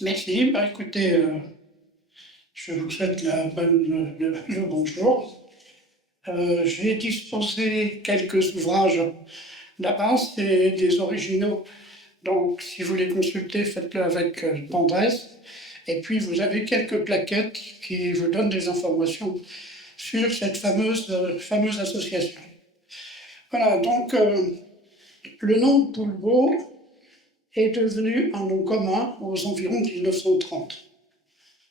Merci. Bah, écoutez, je vous souhaite le bonjour. J'ai disposé quelques ouvrages. Là-bas, c'est des originaux. Donc, si vous les consultez, faites-le avec tendresse. Et puis, vous avez quelques plaquettes qui vous donnent des informations sur cette fameuse association. Voilà, donc, le nom de Poulbeau est devenu un nom commun aux environs de 1930.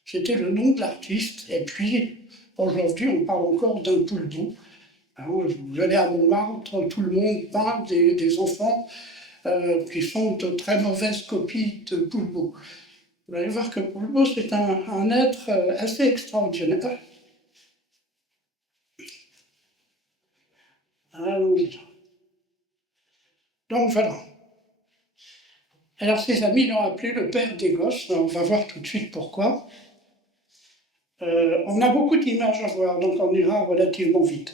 C'était le nom de l'artiste, et puis aujourd'hui on parle encore d'un Poulbeau. Vous allez à Montmartre, tout le monde parle des enfants qui sont de très mauvaises copies de Poulbeau. Vous allez voir que Poulbeau c'est un être assez extraordinaire. Allons-y. Donc voilà. Alors ses amis l'ont appelé le père des gosses, on va voir tout de suite pourquoi. On a beaucoup d'images à voir, donc on ira relativement vite.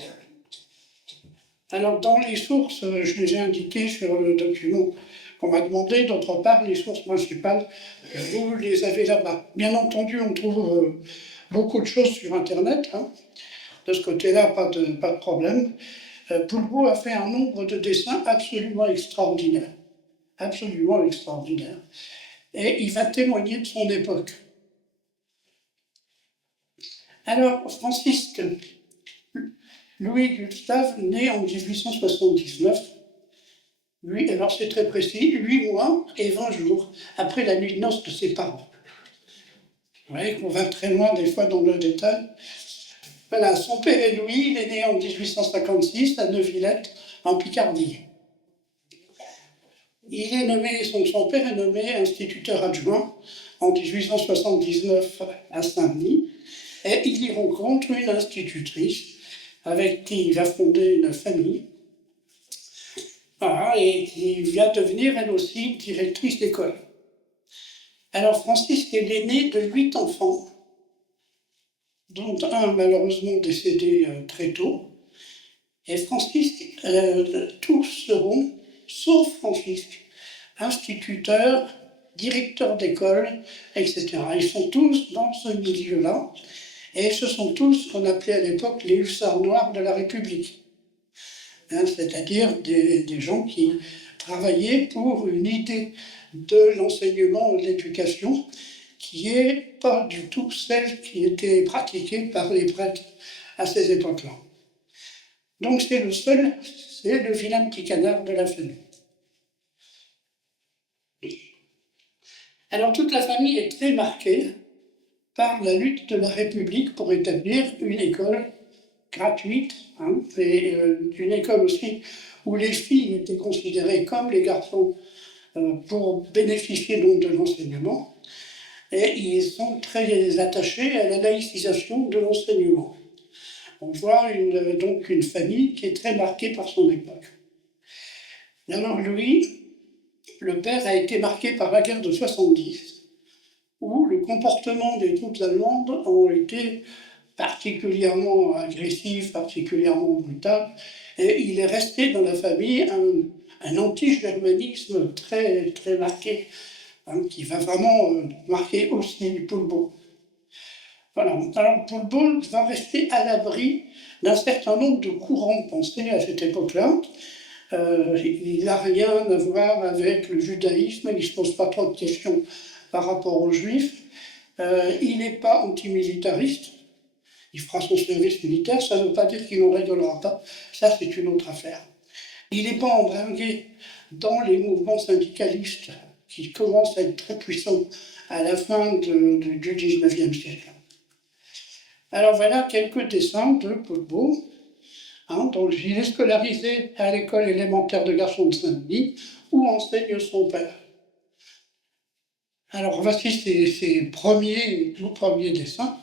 Alors dans les sources, je les ai indiquées sur le document qu'on m'a demandé. D'autre part, les sources principales, vous les avez là-bas. Bien entendu, on trouve beaucoup de choses sur Internet. De ce côté-là, pas de problème. Poulbeau a fait un nombre de dessins absolument extraordinaire. Absolument extraordinaire. Et il va témoigner de son époque. Alors, Francisque Louis Gustave, né en 1879, lui, alors c'est très précis, 8 mois et 20 jours après la nuit de noces de ses parents. Vous voyez qu'on va très loin des fois dans le détail. Voilà, son père est Louis, il est né en 1856 à Neuvillette, en Picardie. Il est nommé, son père est nommé instituteur adjoint en 1879 à Saint-Denis, et il y rencontre une institutrice avec qui il va fonder une famille. Voilà, et qui vient devenir elle aussi directrice d'école. Alors Francisque est l'aîné de 8 enfants, dont un malheureusement décédé très tôt. Et Francisque, tous seront, sauf Francisque, instituteurs, directeurs d'école, etc. Ils sont tous dans ce milieu-là, et ce sont tous ce qu'on appelait à l'époque les hussards noirs de la République. C'est-à-dire des gens qui travaillaient pour une idée de l'enseignement et de l'éducation qui n'est pas du tout celle qui était pratiquée par les prêtres à ces époques-là. Donc c'est le vilain petit canard de la famille. Alors toute la famille est très marquée par la lutte de la République pour établir une école gratuite, et une école aussi où les filles étaient considérées comme les garçons pour bénéficier donc de l'enseignement. Et ils sont très attachés à la laïcisation de l'enseignement. On voit donc une famille qui est très marquée par son époque. Alors Louis, le père, a été marqué par la guerre de 70, où le comportement des troupes allemandes ont été particulièrement agressif, particulièrement brutal, et il est resté dans la famille un anti-germanisme très, très marqué, qui va vraiment marquer aussi Poulbeau. Voilà. Alors Poulbeau va rester à l'abri d'un certain nombre de courants de pensée à cette époque-là. Il n'a rien à voir avec le judaïsme, il ne se pose pas trop de questions par rapport aux juifs. Il n'est pas antimilitariste. Il fera son service militaire, ça ne veut pas dire qu'il n'en rigolera pas, ça c'est une autre affaire. Il n'est pas embringué dans les mouvements syndicalistes qui commencent à être très puissants à la fin du 19e siècle. Alors voilà quelques dessins de Poulbeau. Donc il est scolarisé à l'école élémentaire de garçons de Saint-Denis, où enseigne son père. Alors voici ses tout premiers dessins.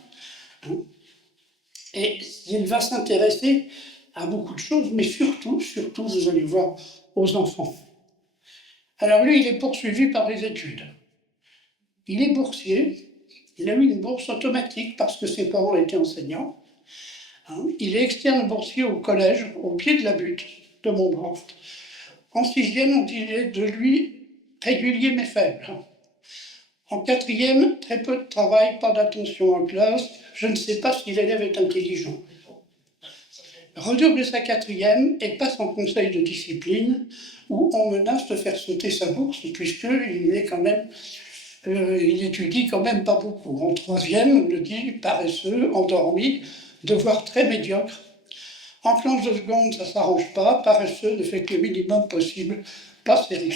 Et il va s'intéresser à beaucoup de choses, mais surtout, vous allez voir, aux enfants. Alors lui, il est poursuivi par les études. Il est boursier, il a eu une bourse automatique parce que ses parents étaient enseignants. Il est externe boursier au collège, au pied de la butte de Montmartre. En 6e, on disait de lui régulier mais faible. En quatrième, très peu de travail, pas d'attention en classe. Je ne sais pas si l'élève est intelligent. Redouble sa quatrième et passe en conseil de discipline où on menace de faire sauter sa bourse puisqu'il est quand même, il étudie quand même pas beaucoup. En troisième, on le dit, paresseux, endormi, devoir très médiocre. En classe de seconde, ça ne s'arrange pas, paresseux, ne fait que le minimum possible, pas sérieux.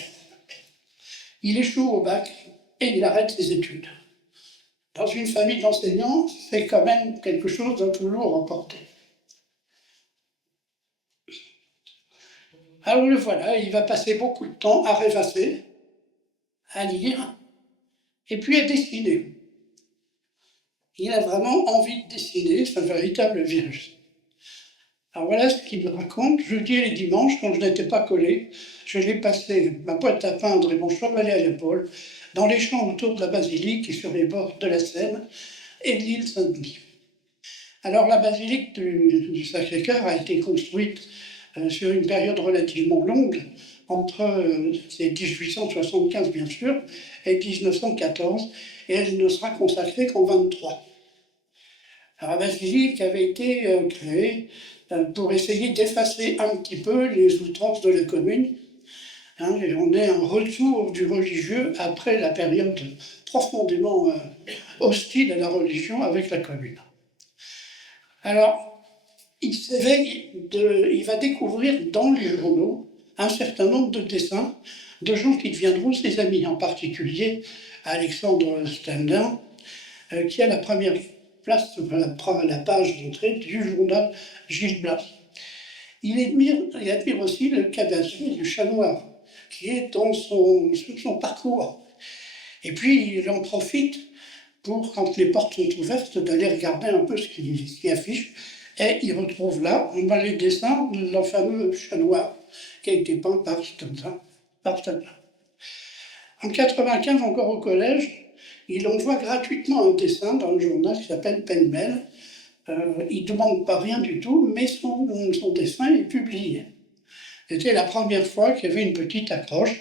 Il échoue au bac et il arrête ses études. Dans une famille d'enseignants, c'est quand même quelque chose d'un peu lourd à porter. Alors le voilà, il va passer beaucoup de temps à rêvasser, à lire, et puis à dessiner. Il a vraiment envie de dessiner, c'est un véritable virus. Alors voilà ce qu'il me raconte. Jeudi et les dimanches, quand je n'étais pas collé, je l'ai passé ma boîte à peindre et mon chevalet à l'épaule dans les champs autour de la basilique et sur les bords de la Seine et de l'île Saint-Denis. Alors la basilique du Sacré-Cœur a été construite sur une période relativement longue, entre 1875 bien sûr et 1914, et elle ne sera consacrée qu'en 1923. Alors la basilique avait été créée pour essayer d'effacer un petit peu les outrances de la commune. Et on est un retour du religieux après la période profondément hostile à la religion avec la commune. Alors, il va découvrir dans les journaux un certain nombre de dessins de gens qui deviendront ses amis, en particulier Alexandre Stendhal, qui a la première place sur la page d'entrée du journal Gil Blas. Il admire aussi le cabasier du Chat Noir, qui est dans son parcours. Et puis, il en profite pour, quand les portes sont ouvertes, d'aller regarder un peu ce qui affiche. Et il retrouve là les dessins de le fameux Chat Noir qui a été peint par Stendhal. En 1995, encore au collège, il envoie gratuitement un dessin dans le journal qui s'appelle Pêle-mêle. Il ne demande pas rien du tout, mais son dessin est publié. C'était la première fois qu'il y avait une petite accroche.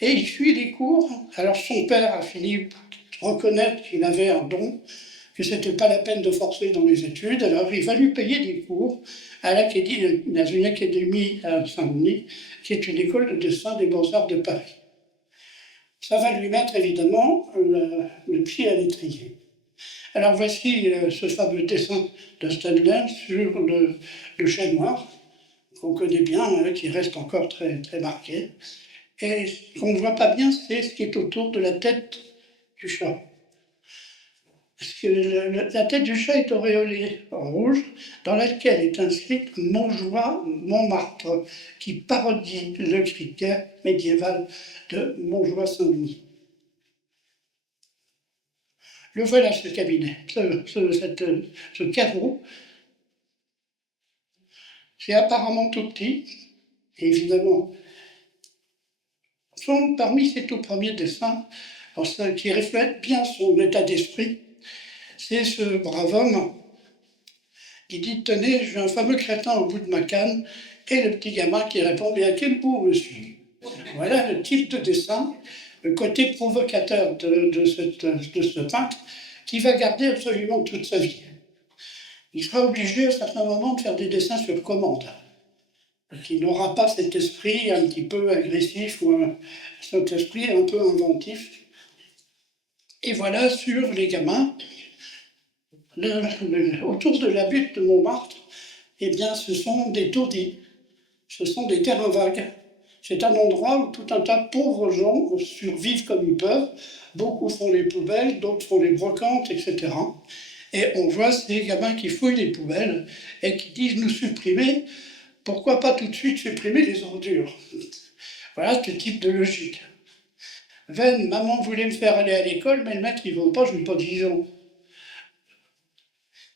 Et il suit les cours. Alors son père a fini par reconnaître qu'il avait un don, que ce n'était pas la peine de forcer dans les études. Alors il va lui payer des cours dans une académie à Saint-Denis, qui est une école de dessin des Beaux-Arts de Paris. Ça va lui mettre évidemment le pied à l'étrier. Alors voici ce fameux dessin de Stendhal sur le Chat Noir, qu'on connaît bien, qui reste encore très, très marqué. Et ce qu'on ne voit pas bien, c'est ce qui est autour de la tête du chat. Parce que la tête du chat est auréolée en rouge, dans laquelle est inscrite Montjoie, Montmartre, qui parodie le cricket médiéval de Montjoie-Saint-Denis. Le voilà, ce cabinet, ce caveau. C'est apparemment tout petit, et évidemment, parmi ces tout premiers dessins, qui reflètent bien son état d'esprit, c'est ce brave homme qui dit « Tenez, j'ai un fameux crétin au bout de ma canne », et le petit gamin qui répond « Mais à quel bout, monsieur ?» Voilà le type de dessin, le côté provocateur de ce peintre, qui va garder absolument toute sa vie. Il sera obligé à certains moments de faire des dessins sur commande. Il n'aura pas cet esprit un petit peu agressif ou cet esprit un peu inventif. Et voilà, sur les gamins, autour de la butte de Montmartre, eh bien, ce sont des taudis, ce sont des terrains vagues. C'est un endroit où tout un tas de pauvres gens survivent comme ils peuvent. Beaucoup font les poubelles, d'autres font les brocantes, etc. Et on voit ces gamins qui fouillent les poubelles et qui disent nous supprimer. Pourquoi pas tout de suite supprimer les ordures? Voilà ce type de logique. Veine, maman voulait me faire aller à l'école, mais le maître il ne veut pas, je n'ai pas 10 ans.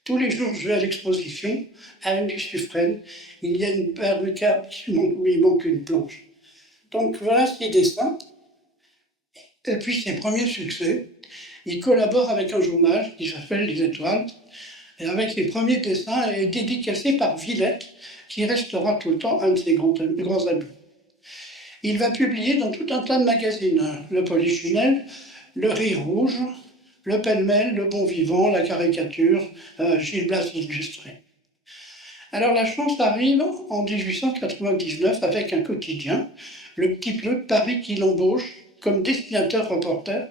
Tous les jours, je vais à l'exposition, à du Suffren, il y a une paire de cartes où il manque une planche. Donc voilà ses dessins. Et puis ses premiers succès. Il collabore avec un journal qui s'appelle Les Étoiles, et avec ses premiers dessins, est dédicacé par Villette, qui restera tout le temps un de ses grands amis. Il va publier dans tout un tas de magazines, le Polichinelle, le Rire Rouge, le Pêle-mêle, le Bon Vivant, la Caricature, Gil Blas Illustré. Alors la chance arrive en 1899 avec un quotidien, le Petit Bleu de Paris, qui l'embauche comme dessinateur-reporter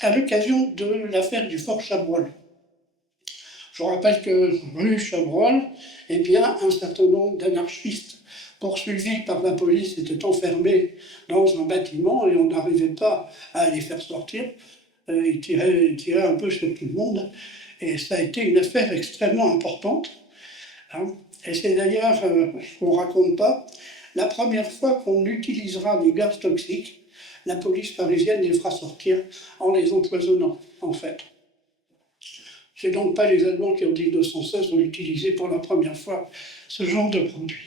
à l'occasion de l'affaire du Fort Chabrol. Je rappelle que rue Chabrol, eh bien, un certain nombre d'anarchistes poursuivis par la police étaient enfermés dans un bâtiment et on n'arrivait pas à les faire sortir. Ils tiraient un peu sur tout le monde et ça a été une affaire extrêmement importante. Hein. Et c'est d'ailleurs, ce qu'on ne raconte pas, la première fois qu'on utilisera des gaz toxiques, la police parisienne les fera sortir en les empoisonnant, en fait. C'est donc pas les Allemands qui, en 1916, ont utilisé pour la première fois ce genre de produit.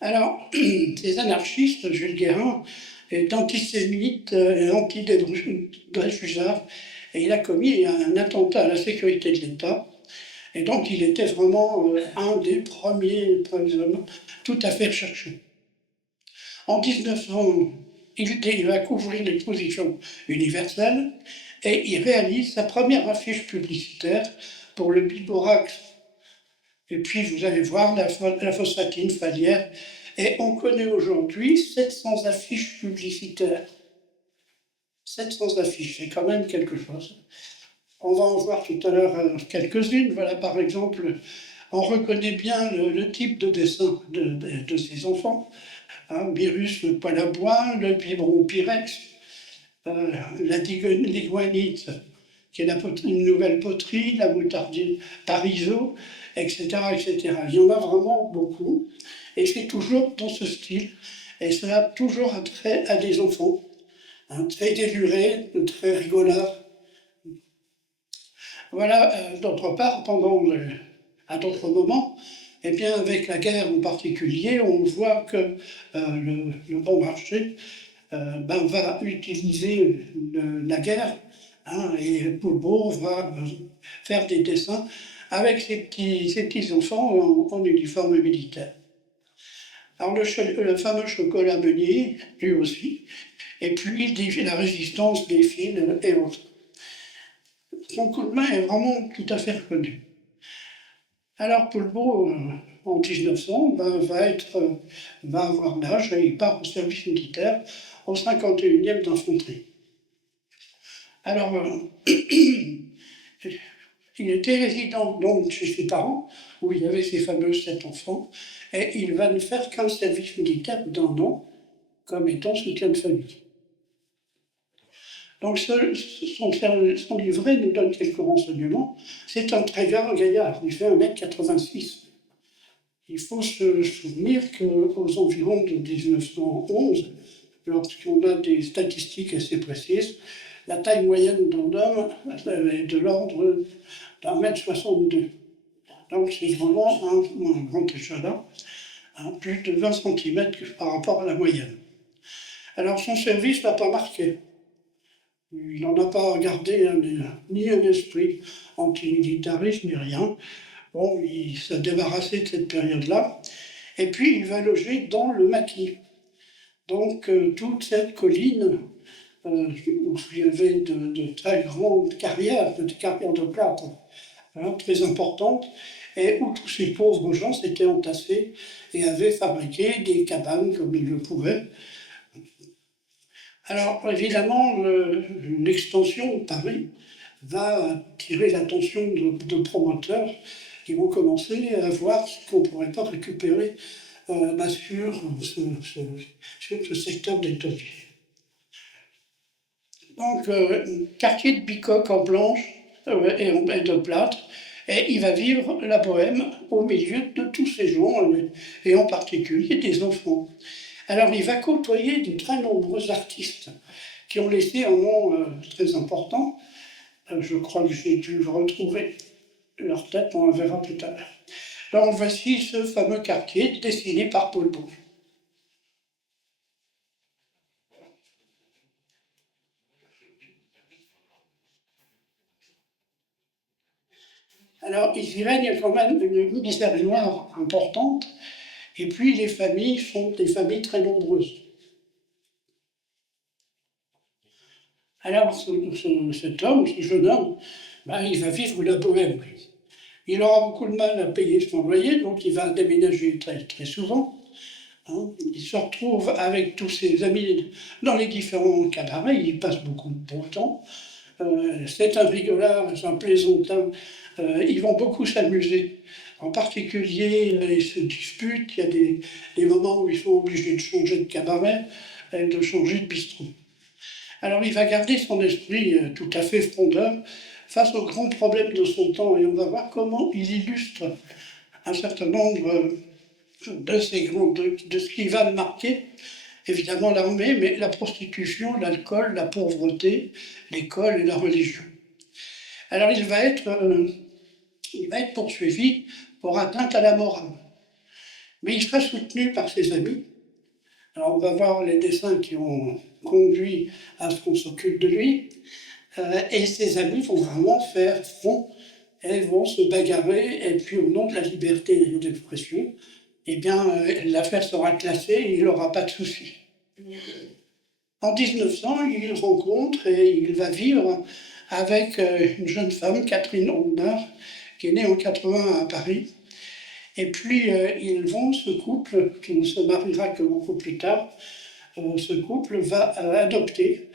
Alors, ces anarchistes, Jules Guérin, est antisémite et anti-dreyfusard, et il a commis un attentat à la sécurité de l'État. Et donc, il était vraiment un des premiers hommes tout à fait recherchés. En 1900, il va couvrir l'exposition universelle et il réalise sa première affiche publicitaire pour le Biborax. Et puis, vous allez voir la phosphatine falière. Et on connaît aujourd'hui 700 affiches publicitaires. 700 affiches, c'est quand même quelque chose. On va en voir tout à l'heure quelques-unes. Voilà, par exemple, on reconnaît bien le type de dessin de ces enfants. Hein, Virus, le poil à bois, le biberon Pyrex, la liguanite, qui est une nouvelle poterie, la moutardine Pariso, etc., etc. Il y en a vraiment beaucoup. Et c'est toujours dans ce style. Et ça a toujours attrait à des enfants. Hein, très délurés, très rigolards. Voilà, d'autre part, à d'autres moments, eh bien, avec la guerre en particulier, on voit que le bon marché va utiliser la guerre, hein, et Poulbeau va faire des dessins avec ses petits enfants en uniforme militaire. Alors le fameux chocolat Meunier, lui aussi, et puis la résistance des fils et autres. Son coup de main est vraiment tout à fait reconnu. Alors Poulbeau, en 1900, va avoir l'âge et il part au service militaire au 51e d'infanterie. Alors, il était résident donc chez ses parents, où il y avait ses fameux 7 enfants, et il va ne faire qu'un service militaire d'1 an, comme étant soutien de famille. Donc son livret nous donne quelques renseignements. C'est un très grand gaillard, il fait 1m86. Il faut se souvenir qu'aux environs de 1911, lorsqu'on a des statistiques assez précises, la taille moyenne d'un homme est de l'ordre d'1m62. Donc c'est vraiment un grand échelon, plus de 20 cm par rapport à la moyenne. Alors son service n'a pas marqué. Il n'en a pas gardé ni un esprit antimilitariste, ni rien. Bon, il s'est débarrassé de cette période-là. Et puis, il va loger dans le maquis. Donc, toute cette colline, où il y avait de très grandes carrières de plâtre, hein, très importantes, et où tous ces pauvres gens s'étaient entassés et avaient fabriqué des cabanes comme ils le pouvaient. Alors, évidemment, l'extension de Paris va attirer l'attention de promoteurs qui vont commencer à voir ce qu'on ne pourrait pas récupérer sur ce secteur des taudis. Donc, quartier de Bicoque en blanche et de plâtre, et il va vivre la bohème au milieu de tous ces gens, et en particulier des enfants. Alors, il va côtoyer de très nombreux artistes qui ont laissé un nom très important. Je crois que j'ai dû retrouver leur tête, on la verra tout à l'heure. Donc, voici ce fameux quartier dessiné par Poulbeau. Alors, il y règne quand même une misère noire importante. Et puis les familles sont des familles très nombreuses. Alors cet homme, ce jeune homme, ben, il va vivre la bohème. Il aura beaucoup de mal à payer son loyer, donc il va déménager très, très souvent. Hein. Il se retrouve avec tous ses amis dans les différents cabarets, il passe beaucoup de bon temps. C'est un rigolard, c'est un plaisantin. Ils vont beaucoup s'amuser. En particulier, ils se disputent. Il y a des moments où ils sont obligés de changer de cabaret et de changer de bistrot. Alors il va garder son esprit tout à fait frondeur face aux grands problèmes de son temps. Et on va voir comment il illustre un certain nombre de ce qui va le marquer. Évidemment l'armée, mais la prostitution, l'alcool, la pauvreté, l'école et la religion. Alors il va être poursuivi pour atteinte à la morale. Mais il sera soutenu par ses amis. Alors on va voir les dessins qui ont conduit à ce qu'on s'occupe de lui. Et ses amis vont vraiment faire front et vont se bagarrer. Et puis au nom de la liberté d'expression, eh bien l'affaire sera classée et il n'aura pas de soucis. En 1900, il rencontre et il va vivre avec une jeune femme, Catherine Holder, qui est née en 80 à Paris. Et puis, ce couple, qui ne se mariera que beaucoup plus tard, ce couple va adopter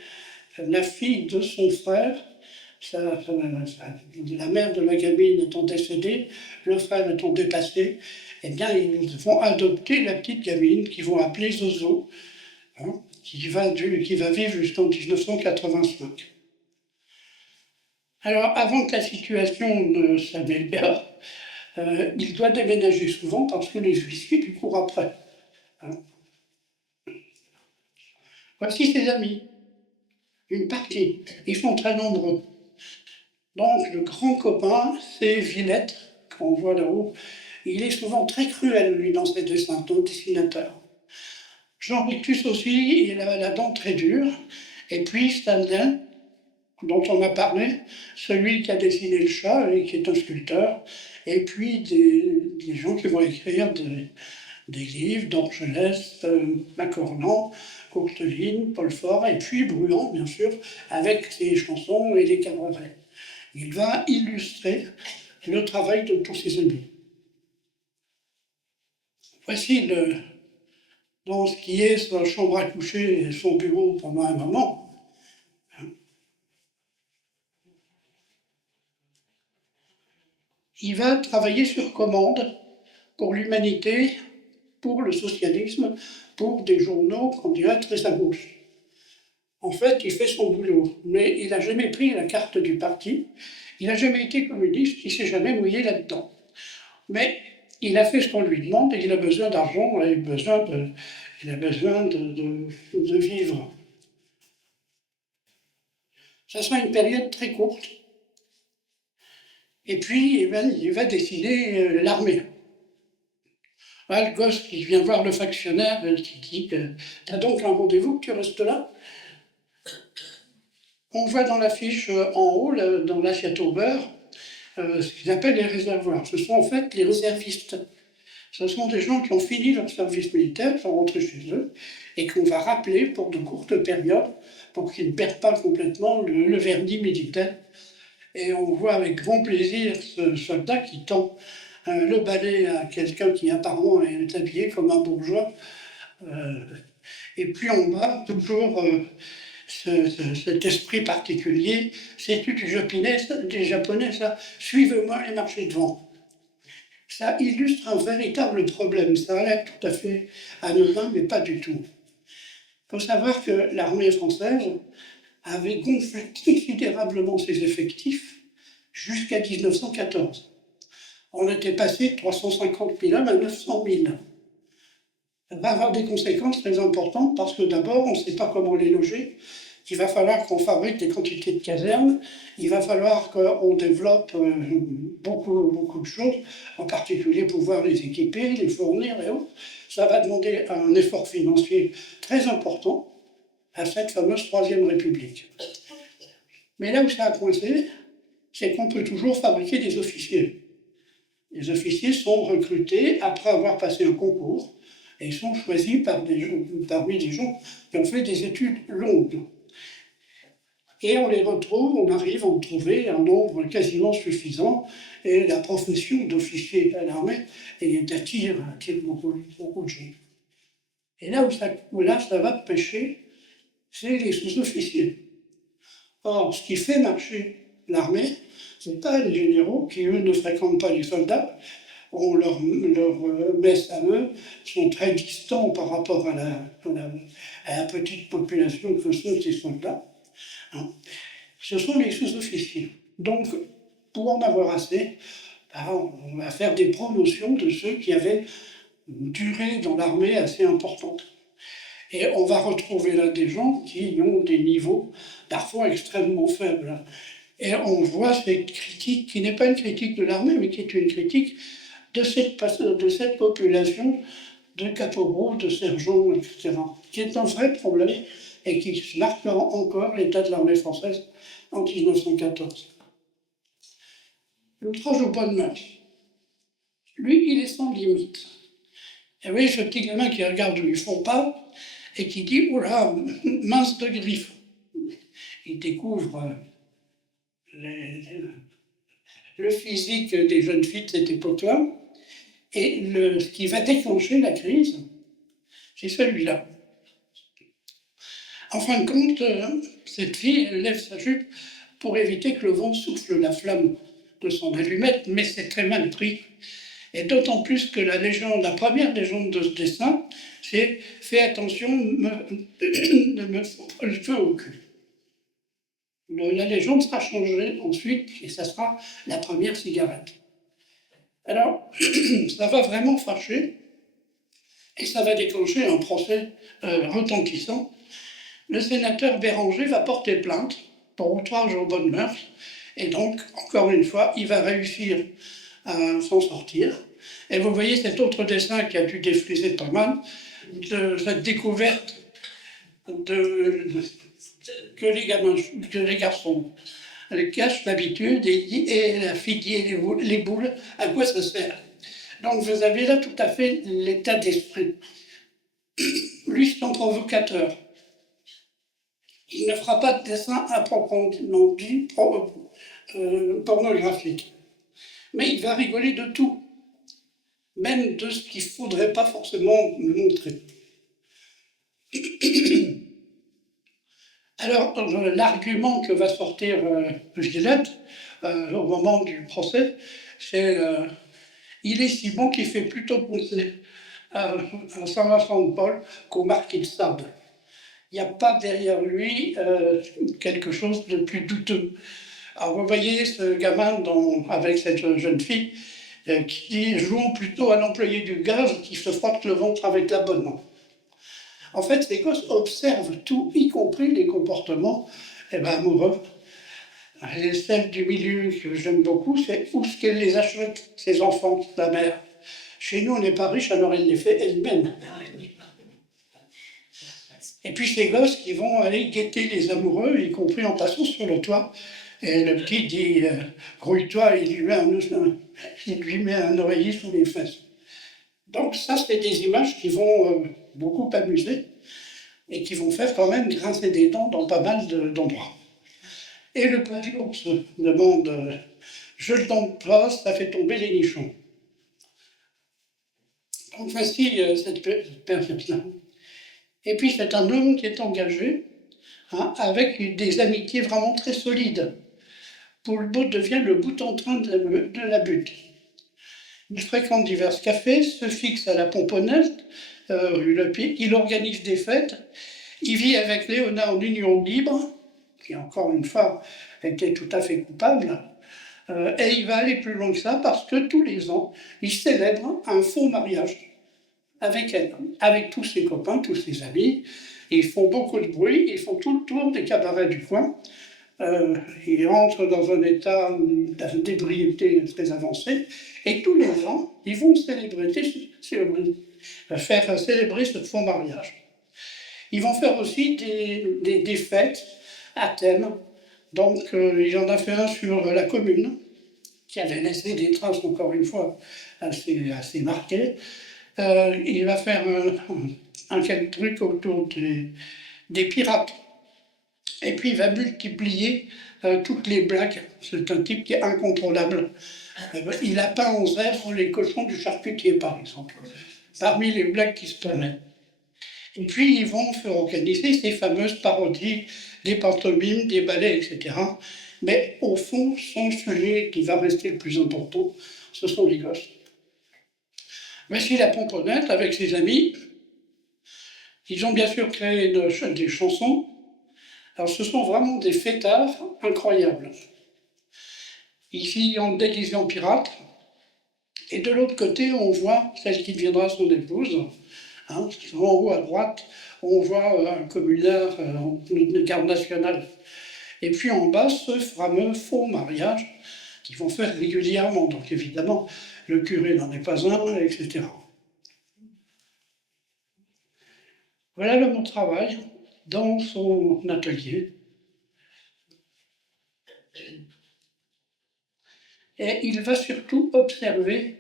la fille de son frère, la mère de la gamine étant décédée, le frère étant dépassé, eh bien, ils vont adopter la petite gamine qu'ils vont appeler Zozo, hein, qui va vivre jusqu'en 1985. Alors, avant que la situation ne s'améliore, il doit déménager souvent parce que les huissiers lui courent après. Hein. Voici ses amis, une partie. Ils sont très nombreux. Donc, le grand copain, c'est Villette, qu'on voit là-haut. Il est souvent très cruel, lui, dans ses dessins, ton dessinateur. Jean Rictus aussi, il a la dent très dure. Et puis Stanley, dont on a parlé, celui qui a dessiné le chat et qui est un sculpteur. Et puis des gens qui vont écrire des livres, d'Orgelès, Macorlan, Courteline, Paul Fort, et puis Bruant, bien sûr, avec ses chansons et les cabarets. Il va illustrer le travail de tous ses amis. Voici dans ce qui est sa chambre à coucher et son bureau pendant un moment. Il va travailler sur commande pour l'humanité, pour le socialisme, pour des journaux, qu'on dirait, très à gauche. En fait, il fait son boulot, mais il n'a jamais pris la carte du parti, il n'a jamais été communiste, il ne s'est jamais mouillé là-dedans. Mais il a fait ce qu'on lui demande et il a besoin d'argent, il a besoin de vivre. Ça sera une période très courte. Et puis, il va décider l'armée. Le gosse qui vient voir le factionnaire, qui dit « T'as donc un rendez-vous que tu restes là ?» On voit dans l'affiche en haut, dans l'assiette au beurre, ce qu'ils appellent les réservoirs. Ce sont en fait les réservistes. Ce sont des gens qui ont fini leur service militaire, sont rentrés chez eux, et qu'on va rappeler pour de courtes périodes, pour qu'ils ne perdent pas complètement le vernis militaire. Et on voit avec grand plaisir ce soldat qui tend le balai à quelqu'un qui apparemment est habillé comme un bourgeois. Et puis en bas, toujours cet esprit particulier, c'est du japonais, ça, suivez-moi et marchez devant. Ça illustre un véritable problème. Ça a l'air tout à fait anodin, mais pas du tout. Il faut savoir que l'armée française avait gonflé considérablement ses effectifs jusqu'à 1914. On était passé de 350 000 hommes à 900 000. Ça va avoir des conséquences très importantes parce que d'abord, on ne sait pas comment les loger. Il va falloir qu'on fabrique des quantités de casernes, il va falloir qu'on développe beaucoup de choses, en particulier pouvoir les équiper, les fournir et autres. Ça va demander un effort financier très important à cette fameuse Troisième République. Mais là où ça a coincé, c'est qu'on peut toujours fabriquer des officiers. Les officiers sont recrutés après avoir passé un concours et sont choisis parmi des gens qui ont fait des études longues. Et on les retrouve, on arrive à en trouver un nombre quasiment suffisant, et la profession d'officier à l'armée attire beaucoup de gens. Et là où ça va pêcher, c'est les sous-officiers. Or, ce qui fait marcher l'armée, ce n'est pas les généraux qui, eux, ne fréquentent pas les soldats. Leurs messes à eux sont très distants par rapport à la petite population que sont ces soldats. Hein. Ce sont les sous-officiers. Donc, pour en avoir assez, on va faire des promotions de ceux qui avaient une durée dans l'armée assez importante. Et on va retrouver là des gens qui ont des niveaux parfois extrêmement faibles. Et on voit cette critique, qui n'est pas une critique de l'armée, mais qui est une critique de cette population de caporaux, de sergents, etc., qui est un vrai problème et qui marquera encore l'état de l'armée française en 1914. L'outrage aux bonnes mœurs, lui, il est sans limite. Et oui, ce petit gamin qui regarde où ils ne font pas et qui dit « Oula, mince de griffe ». Il découvre le physique des jeunes filles de cette époque-là, et ce qui va déclencher la crise, c'est celui-là. En fin de compte, cette fille, elle lève sa jupe pour éviter que le vent souffle la flamme de son allumette, mais c'est très mal pris. Et d'autant plus que la première légende de ce dessin, c'est « Fais attention, ne me fous pas le feu au cul ». La légende sera changée ensuite, et ça sera la première cigarette. Alors, ça va vraiment fâcher, et ça va déclencher un procès retentissant. Le sénateur Béranger va porter plainte pour outrage aux bonnes mœurs, et donc, encore une fois, il va réussir à s'en sortir. Et vous voyez cet autre dessin qui a dû défriser pas mal, de cette découverte que les garçons cachent l'habitude, et la fille dit les boules, à quoi ça sert? Donc vous avez là tout à fait l'état d'esprit. Lui, c'est un provocateur. Il ne fera pas de dessin à proprement dit pornographique. Mais il va rigoler de tout, même de ce qu'il ne faudrait pas forcément montrer. Alors, l'argument que va sortir Gillette au moment du procès, c'est il est si bon qu'il fait plutôt penser à Saint-Vincent de Paul qu'au marquis de Sade. Il n'y a pas derrière lui quelque chose de plus douteux. Alors vous voyez ce gamin avec cette jeune fille qui dit « Jouons plutôt à l'employé du gaz qui se frotte le ventre avec l'abonnement ». En fait, ces gosses observent tout, y compris les comportements amoureux. Et celle du milieu que j'aime beaucoup, c'est où est-ce qu'elle les achète, ces enfants, la mère. Chez nous, on n'est pas riche, alors elle les fait elle-même. Et puis ces gosses qui vont aller guetter les amoureux, y compris en passant sur le toit. Et le petit dit « Grouille-toi », il lui met un oreiller sous les fesses. Donc ça, c'est des images qui vont beaucoup amuser et qui vont faire quand même grincer des dents dans pas mal d'endroits. Et le petit ours demande « Je le tente pas, ça fait tomber les nichons ». Donc voici cette personne-là. Et puis c'est un homme qui est engagé avec des amitiés vraiment très solides. Poulbeau devient le bout en train de la butte. Il fréquente divers cafés, se fixe à la Pomponnaise, rue Le Pic, il organise des fêtes, il vit avec Léona en union libre, qui encore une fois était tout à fait coupable, et il va aller plus loin que ça parce que tous les ans, il célèbre un faux mariage avec elle, avec tous ses copains, tous ses amis. Ils font beaucoup de bruit, ils font tout le tour des cabarets du coin. Ils rentrent dans un état d'ébriété très avancé, et tous les ans, ils vont faire célébrer ce faux mariage. Ils vont faire aussi des fêtes à thème. Donc, il y en a fait un sur la Commune, qui avait laissé des traces, encore une fois, assez marquées. Il va faire un quel truc autour des pirates. Et puis il va multiplier toutes les blagues. C'est un type qui est incontrôlable. Il a peint en zèbre les cochons du charcutier, par exemple, parmi les blagues qui se permettent. Et puis ils vont faire organiser ces fameuses parodies des pantomimes, des ballets, etc. Mais au fond, son sujet qui va rester le plus important, ce sont les gosses. Voici la Pomponnette avec ses amis. Ils ont bien sûr créé des chansons. Alors ce sont vraiment des fêtards incroyables. Ici, en déguisé en pirate. Et de l'autre côté, on voit celle qui deviendra son épouse. Hein, en haut à droite, on voit un communard de garde nationale. Et puis en bas, ce fameux faux mariage qu'ils vont faire régulièrement. Donc évidemment, le curé n'en est pas un, etc. Voilà mon travail dans son atelier. Et il va surtout observer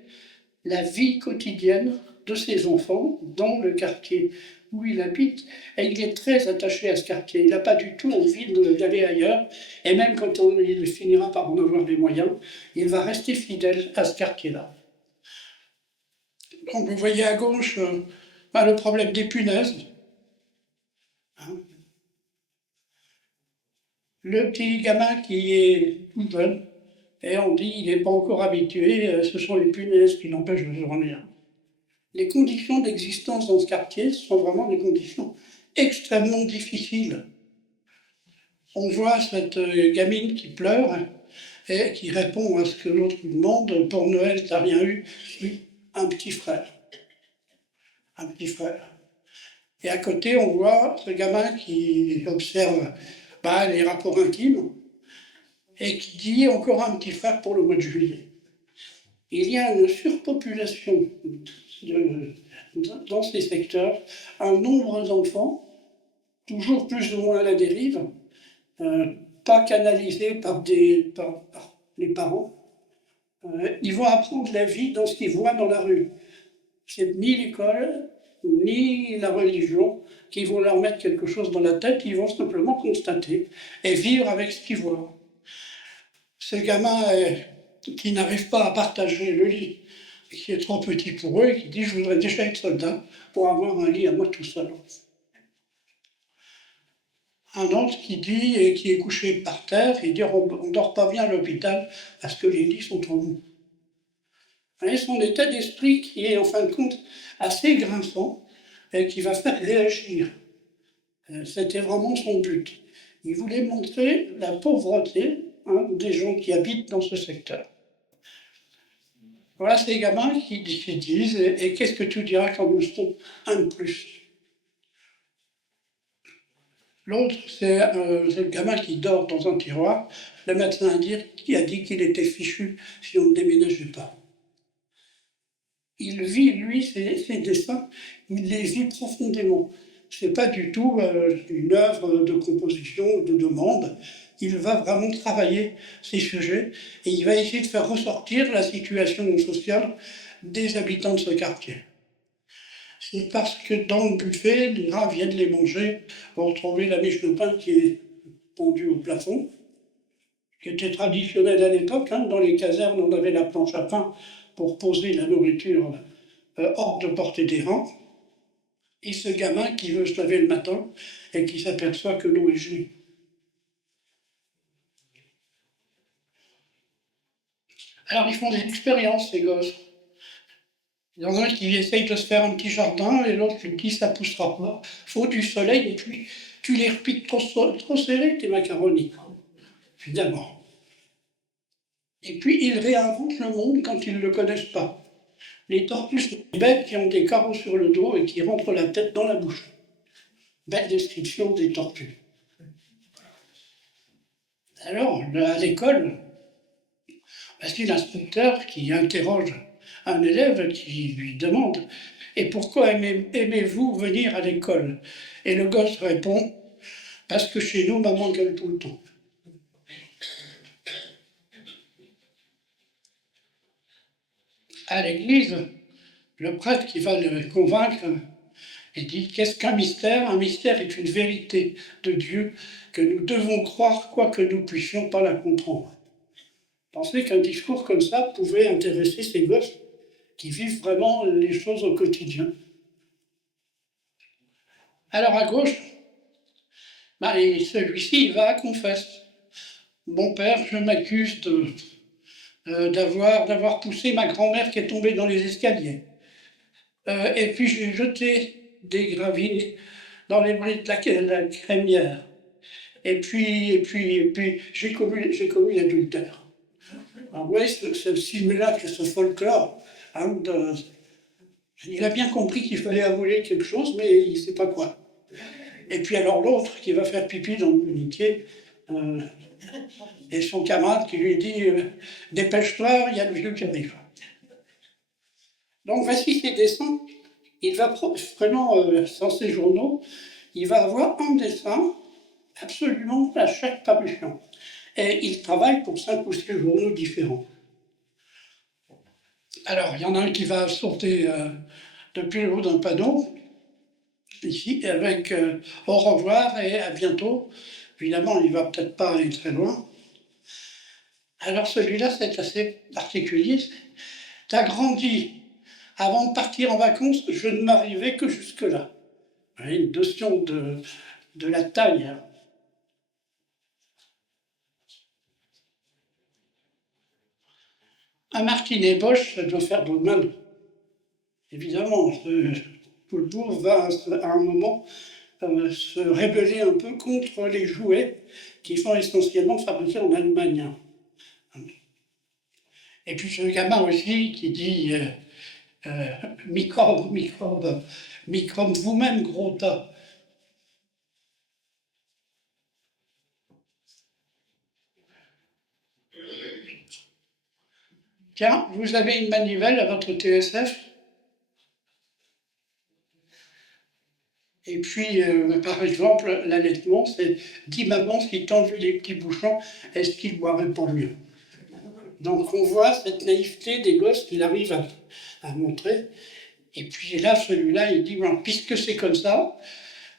la vie quotidienne de ses enfants dans le quartier où il habite. Et il est très attaché à ce quartier. Il n'a pas du tout envie d'aller ailleurs. Et même quand il finira par en avoir les moyens, il va rester fidèle à ce quartier-là. Donc vous voyez à gauche le problème des punaises. Hein. Le petit gamin qui est tout jeune, et on dit il n'est pas encore habitué, ce sont les punaises qui l'empêchent de dormir. Les conditions d'existence dans ce quartier sont vraiment des conditions extrêmement difficiles. On voit cette gamine qui pleure et qui répond à ce que l'autre lui demande. Pour Noël, t'as rien eu? Oui, un petit frère. Un petit frère. Et à côté, on voit ce gamin qui observe les rapports intimes et qui dit encore un petit frère pour le mois de juillet. Il y a une surpopulation dans ces secteurs, un nombre d'enfants, toujours plus ou moins à la dérive, pas canalisés par les parents. Ils vont apprendre la vie dans ce qu'ils voient dans la rue. C'est ni l'école, ni la religion qui vont leur mettre quelque chose dans la tête, ils vont simplement constater et vivre avec ce qu'ils voient. Ces gamins qui n'arrivent pas à partager le lit, qui est trop petit pour eux, et qui dit « je voudrais déjà être soldat pour avoir un lit à moi tout seul ». Un autre qui dit, et qui est couché par terre, il dit « on ne dort pas bien à l'hôpital parce que les lits sont trop mous ». C'est son état d'esprit qui est en fin de compte assez grinçant et qui va faire réagir. C'était vraiment son but. Il voulait montrer la pauvreté des gens qui habitent dans ce secteur. Voilà ces gamins qui disent « et qu'est-ce que tu diras quand nous serons un de plus ?» L'autre, c'est le gamin qui dort dans un tiroir. Le médecin indien qui a dit qu'il était fichu si on ne déménageait pas. Il vit, lui, ses dessins, il les vit profondément. Ce n'est pas du tout une œuvre de composition ou de demande. Il va vraiment travailler ces sujets et il va essayer de faire ressortir la situation sociale des habitants de ce quartier. C'est parce que dans le buffet, les rats viennent les manger. Vous retrouvez la miche de pain qui est pendue au plafond, qui était traditionnelle à l'époque. Dans les casernes, on avait la planche à pain pour poser la nourriture hors de portée des rats. Et ce gamin qui veut se laver le matin et qui s'aperçoit que l'eau est gelée. Alors ils font des expériences, ces gosses. Il y en a un qui essaye de se faire un petit jardin et l'autre qui dit ça ne poussera pas. Il faut du soleil et puis tu les repiques trop serrés, tes macaronis. Évidemment. Et puis ils réinventent le monde quand ils ne le connaissent pas. Les tortues sont des bêtes qui ont des carreaux sur le dos et qui rentrent la tête dans la bouche. Belle description des tortues. Alors, à l'école, c'est l'inspecteur qui interroge un élève qui lui demande « Et pourquoi aimez-vous venir à l'école ?» Et le gosse répond « Parce que chez nous, maman gueule tout le temps. » À l'église, le prêtre qui va le convaincre, il dit: qu'est-ce qu'un mystère? Un mystère est une vérité de Dieu que nous devons croire, quoique nous ne puissions pas la comprendre. Pensez qu'un discours comme ça pouvait intéresser ces gosses qui vivent vraiment les choses au quotidien. Alors à gauche, celui-ci, il va à confesse. Mon père, je m'accuse d'avoir poussé ma grand-mère qui est tombée dans les escaliers. Et puis j'ai jeté des gravines dans les bris de la crémière. Et puis j'ai commis l'adultère. Alors, oui, ce simulacre, ce folklore, hein, il a bien compris qu'il fallait avouer quelque chose, mais il ne sait pas quoi. Et puis alors l'autre qui va faire pipi dans le munitier, et son camarade qui lui dit dépêche-toi, il y a le vieux qui arrive. Donc voici ses dessins. Il va vraiment, dans ses journaux, il va avoir un dessin absolument à chaque parution. Et il travaille pour 5 ou 6 journaux différents. Alors, il y en a un qui va sauter depuis le haut d'un panneau, ici, avec au revoir et à bientôt. Évidemment, il ne va peut-être pas aller très loin. Alors celui-là, c'est assez particulier. T'as grandi. Avant de partir en vacances, je ne m'arrivais que jusque-là. Une notion de la taille. Hein. Un martinet Bosch, ça doit faire de mal. Évidemment, Poulbourg va à un moment se rébeller un peu contre les jouets qui sont essentiellement fabriqués en Allemagne. Et puis ce gamin aussi qui dit microbe, vous-même, gros tas. Tiens, vous avez une manivelle à votre TSF? Et puis, par exemple, l'allaitement, c'est « dis maman, si t'enlèves les petits bouchons, est-ce qu'il boirait pas mieux ?» Donc on voit cette naïveté des gosses qu'il arrive à montrer. Et puis là, celui-là, il dit bon, « puisque c'est comme ça,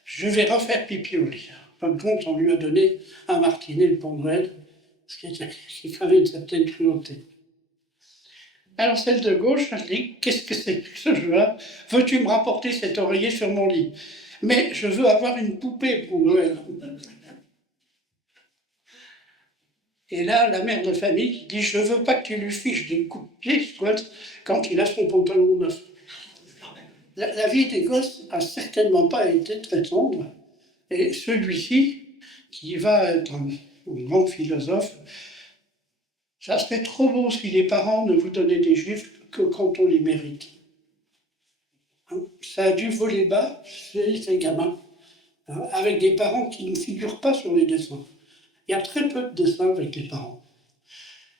je vais refaire pipi au lit. » En fin de compte, on lui a donné un martinet le Père Noël, ce qui est quand même une certaine cruauté. Alors celle de gauche, elle dit « qu'est-ce que c'est que ce jeu-là? Veux-tu me rapporter cet oreiller sur mon lit? Mais je veux avoir une poupée pour Noël. » Et là, la mère de famille dit « je veux pas que tu lui fiches des coups de pied, squat, quand il a son pantalon neuf. » La vie des gosses a certainement pas été très tendre. Et celui-ci, qui va être un grand philosophe, ça serait trop beau si les parents ne vous donnaient des gifles que quand on les mérite. Hein, ça a dû voler bas chez ces gamins, hein, avec des parents qui ne figurent pas sur les dessins. Il y a très peu de dessins avec les parents.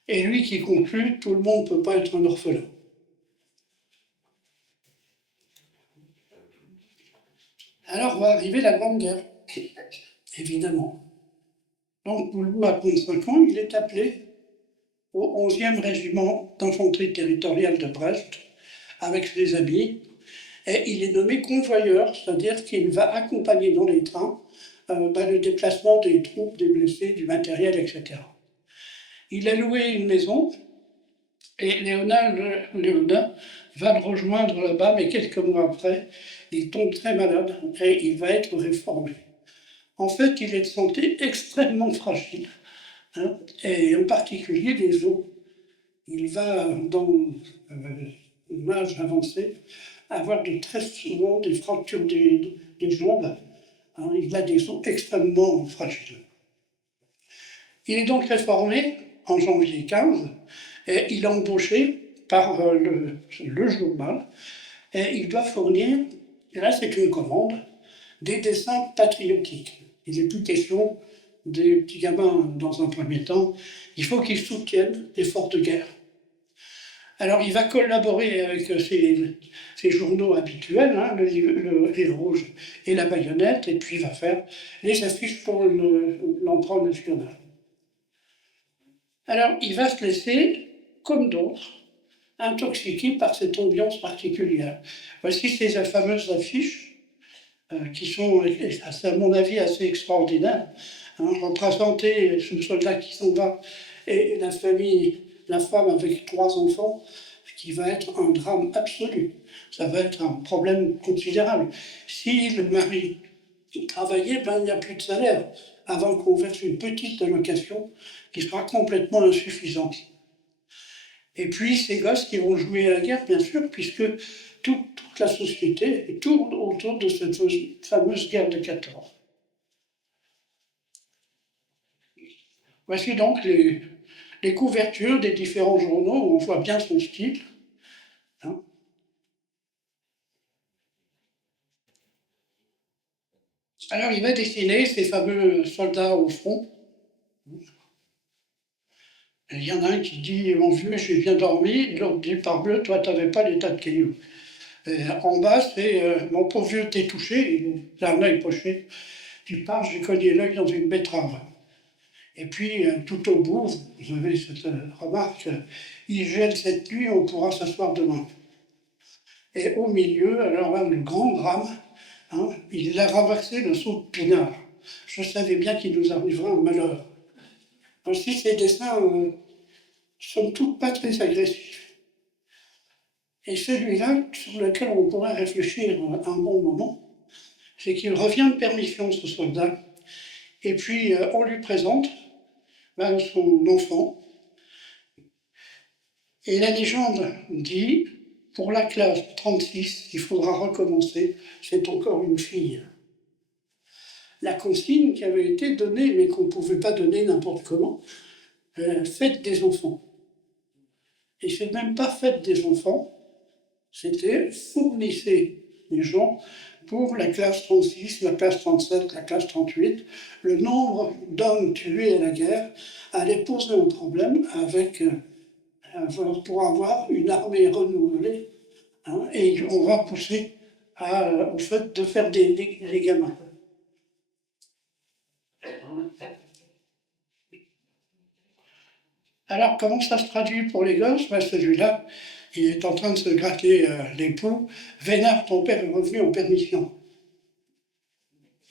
Et lui qui conclut, tout le monde ne peut pas être un orphelin. Alors va arriver la Grande Guerre, évidemment. Donc Poulbourg, à 35 ans, il est appelé au 11e régiment d'infanterie territoriale de Brest, avec ses amis, et il est nommé convoyeur, c'est-à-dire qu'il va accompagner dans les trains le déplacement des troupes, des blessés, du matériel, etc. Il a loué une maison, et Léonard va le rejoindre là-bas, mais quelques mois après, il tombe très malade et il va être réformé. En fait, il est de santé extrêmement fragile, hein, et en particulier les os. Il va, dans l'âge avancé, avoir très souvent des fractures des jambes. Hein, il a des os extrêmement fragiles. Il est donc réformé en janvier 15, et il est embauché par le journal, et il doit fournir, et là c'est une commande, des dessins patriotiques. Il n'est plus question des petits gamins dans un premier temps, il faut qu'ils soutiennent l'effort de guerre. Alors il va collaborer avec ses journaux habituels, hein, le Fil Rouge et la Baïonnette, et puis il va faire les affiches pour l'emprunt national. Alors il va se laisser, comme d'autres, intoxiqués par cette ambiance particulière. Voici ces fameuses affiches qui sont, à mon avis, assez extraordinaires. Représenter ce soldat qui s'en va et la famille, la femme avec 3 enfants, ce qui va être un drame absolu. Ça va être un problème considérable. Si le mari travaillait, ben, il n'y a plus de salaire avant qu'on verse une petite allocation qui sera complètement insuffisante. Et puis ces gosses qui vont jouer à la guerre, bien sûr, puisque toute la société tourne autour de cette fameuse guerre de 14. Voici donc les couvertures des différents journaux où on voit bien son style. Hein. Alors il va dessiner ces fameux soldats au front. Et il y en a un qui dit « Mon vieux, j'ai bien dormi », l'autre dit « Parbleu, toi, t'avais pas les tas de cailloux ». En bas, c'est mon pauvre vieux, t'es touché, il a un œil poché. Tu pars, j'ai cogné l'œil dans une betterave. Et puis, tout au bout, vous avez cette remarque, il gèle cette nuit, on pourra s'asseoir demain. Et au milieu, alors là, le grand drame, hein, il a renversé le seau de pinard. Je savais bien qu'il nous arriverait un malheur. Aussi, ces dessins sont tous pas très agressifs. Et celui-là, sur lequel on pourrait réfléchir un bon moment, c'est qu'il revient de permission, ce soldat, et puis on lui présente son enfant, et la légende dit, pour la classe 36, il faudra recommencer, c'est encore une fille. La consigne qui avait été donnée, mais qu'on ne pouvait pas donner n'importe comment, faites des enfants. Et c'est même pas faites des enfants, c'était fournissez les gens pour la classe 36, la classe 37, la classe 38. Le nombre d'hommes tués à la guerre allait poser un problème pour avoir une armée renouvelée. Hein, et on va pousser au fait de faire des gamins. Alors, comment ça se traduit pour les gosses? Ben, celui-là, il est en train de se gratter l'épaule. Vénard, ton père est revenu en permission.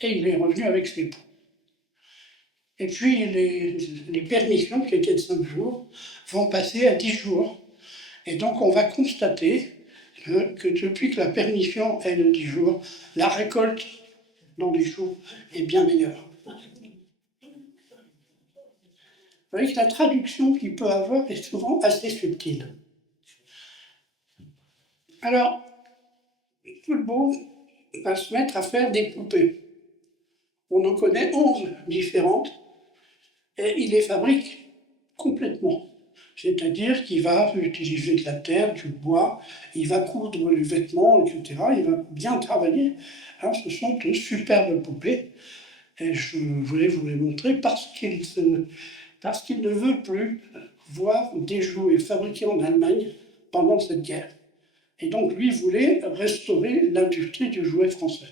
Et il est revenu avec ses poux. Et puis, les permissions, qui étaient de 5 jours, vont passer à 10 jours. Et donc, on va constater que depuis que la permission est de 10 jours, la récolte dans les choux est bien meilleure. Vous voyez que la traduction qu'il peut avoir est souvent assez subtile. Alors, tout le monde va se mettre à faire des poupées. On en connaît 11 différentes, et il les fabrique complètement. C'est-à-dire qu'il va utiliser de la terre, du bois, il va coudre les vêtements, etc. Il va bien travailler. Alors, ce sont de superbes poupées. Et je voulais vous les montrer parce qu'il ne veut plus voir des jouets fabriqués en Allemagne pendant cette guerre. Et donc, lui voulait restaurer l'industrie du jouet français.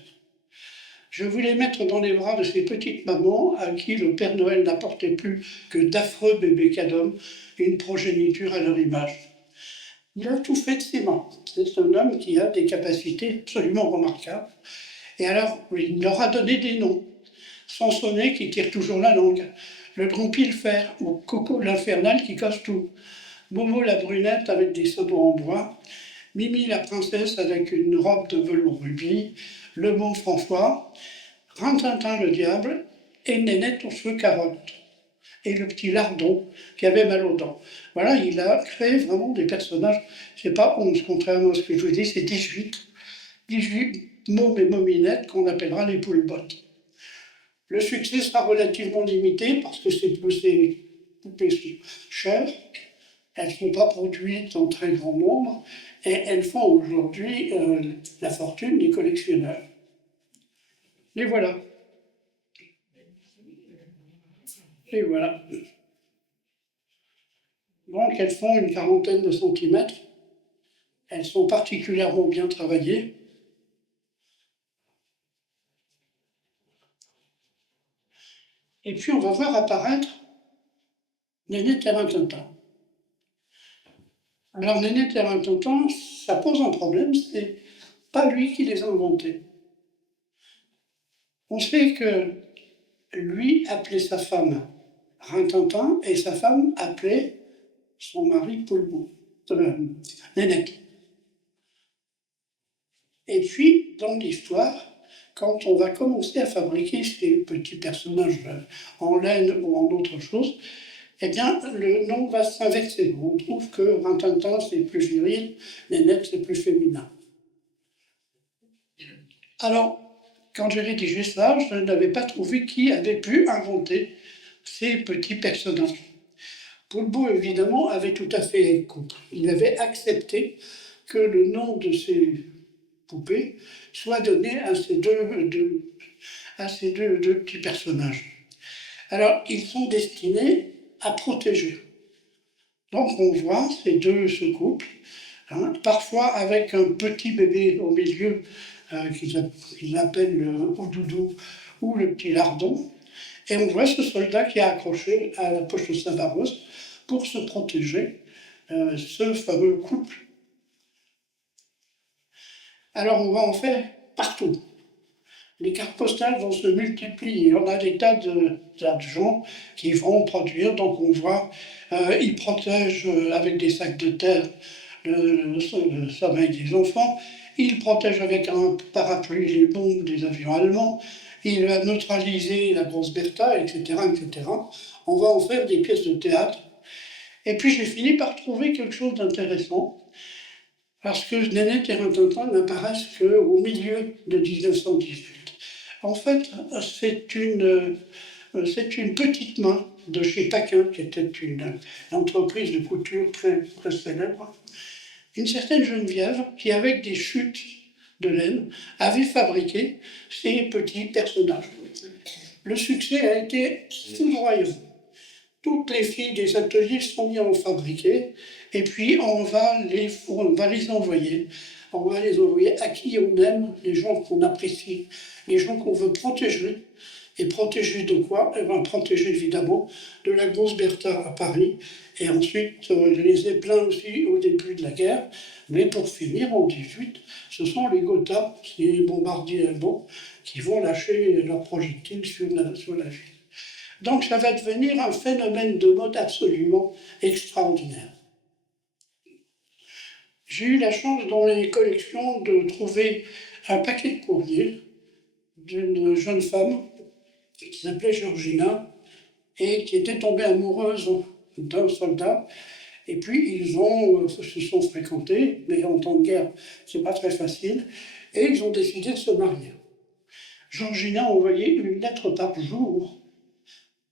Je voulais mettre dans les bras de ces petites mamans à qui le Père Noël n'apportait plus que d'affreux bébés cadom, une progéniture à leur image. Il a tout fait de ses mains. C'est un homme qui a des capacités absolument remarquables. Et alors, il leur a donné des noms. Sansonnet qui tire toujours la langue, le grand Pilfer, ou Coco l'infernal qui casse tout, Momo la brunette avec des sabots en bois, Mimi la princesse avec une robe de velours rubis, le mot François, Rintintin le diable et Nénette aux cheveux carottes. Et le petit lardon qui avait mal aux dents. Voilà, il a créé vraiment des personnages, c'est pas 11, contrairement à ce que je vous dis, c'est 18. 18 mômes et mominettes qu'on appellera les poulebottes. Le succès sera relativement limité parce que ces poupées sont chères, elles ne sont pas produites en très grand nombre et elles font aujourd'hui la fortune des collectionneurs. Les voilà. Et voilà. Donc elles font une quarantaine de centimètres. Elles sont particulièrement bien travaillées. Et puis on va voir apparaître Nénette et Rintintin. Alors Nénette et Rintintin, ça pose un problème, c'est pas lui qui les a inventés. On sait que lui appelait sa femme Rintintin et sa femme appelait son mari Poulbeau, Nénette. Et puis, dans l'histoire, quand on va commencer à fabriquer ces petits personnages en laine ou en autre chose, eh bien, le nom va s'inverser. On trouve que Rintintin, c'est plus viril, Nénette, c'est plus féminin. Alors, quand j'ai rédigé ça, je n'avais pas trouvé qui avait pu inventer ces petits personnages. Poulbeau, évidemment, avait tout à fait compris. Il avait accepté que le nom de ces poupées soit donné à ces deux petits personnages. Alors, ils sont destinés à protéger. Donc, on voit ces deux ce couple, parfois avec un petit bébé au milieu qu'ils appellent le doudou ou le petit lardon. Et on voit ce soldat qui est accroché à la poche de sa vareuse pour se protéger, ce fameux couple. Alors on va en faire partout. Les cartes postales vont se multiplier. On a des tas de gens qui vont produire. Donc on voit, ils protègent avec des sacs de terre le sommeil des enfants. Ils protègent avec un parapluie les bombes des avions allemands. Il va neutraliser la grosse Bertha, etc., etc. On va en faire des pièces de théâtre. Et puis j'ai fini par trouver quelque chose d'intéressant, parce que Nénette et Rintintin n'apparaissent qu'au milieu de 1918. En fait, c'est une petite main de chez Paquin, qui était une entreprise de couture très, très célèbre, une certaine Geneviève qui, avec des chutes de laine, avait fabriqué ces petits personnages. Le succès a été foudroyant. Toutes les filles des ateliers sont mises à en fabriquer, et puis on va les envoyer. On va les envoyer à qui on aime, les gens qu'on apprécie, les gens qu'on veut protéger. Et protéger de quoi? Eh bien, protéger évidemment de la grosse Bertha à Paris, et ensuite les Zeppelins aussi au début de la guerre. Mais pour finir, en 18, ce sont les Gotha, ces bombardiers allemands, qui vont lâcher leurs projectiles sur la ville. Donc ça va devenir un phénomène de mode absolument extraordinaire. J'ai eu la chance dans les collections de trouver un paquet de courriers d'une jeune femme qui s'appelait Georgina et qui était tombée amoureuse d'un soldat. Et puis ils se sont fréquentés, mais en temps de guerre, c'est pas très facile, et ils ont décidé de se marier. Georgina envoyait une lettre par jour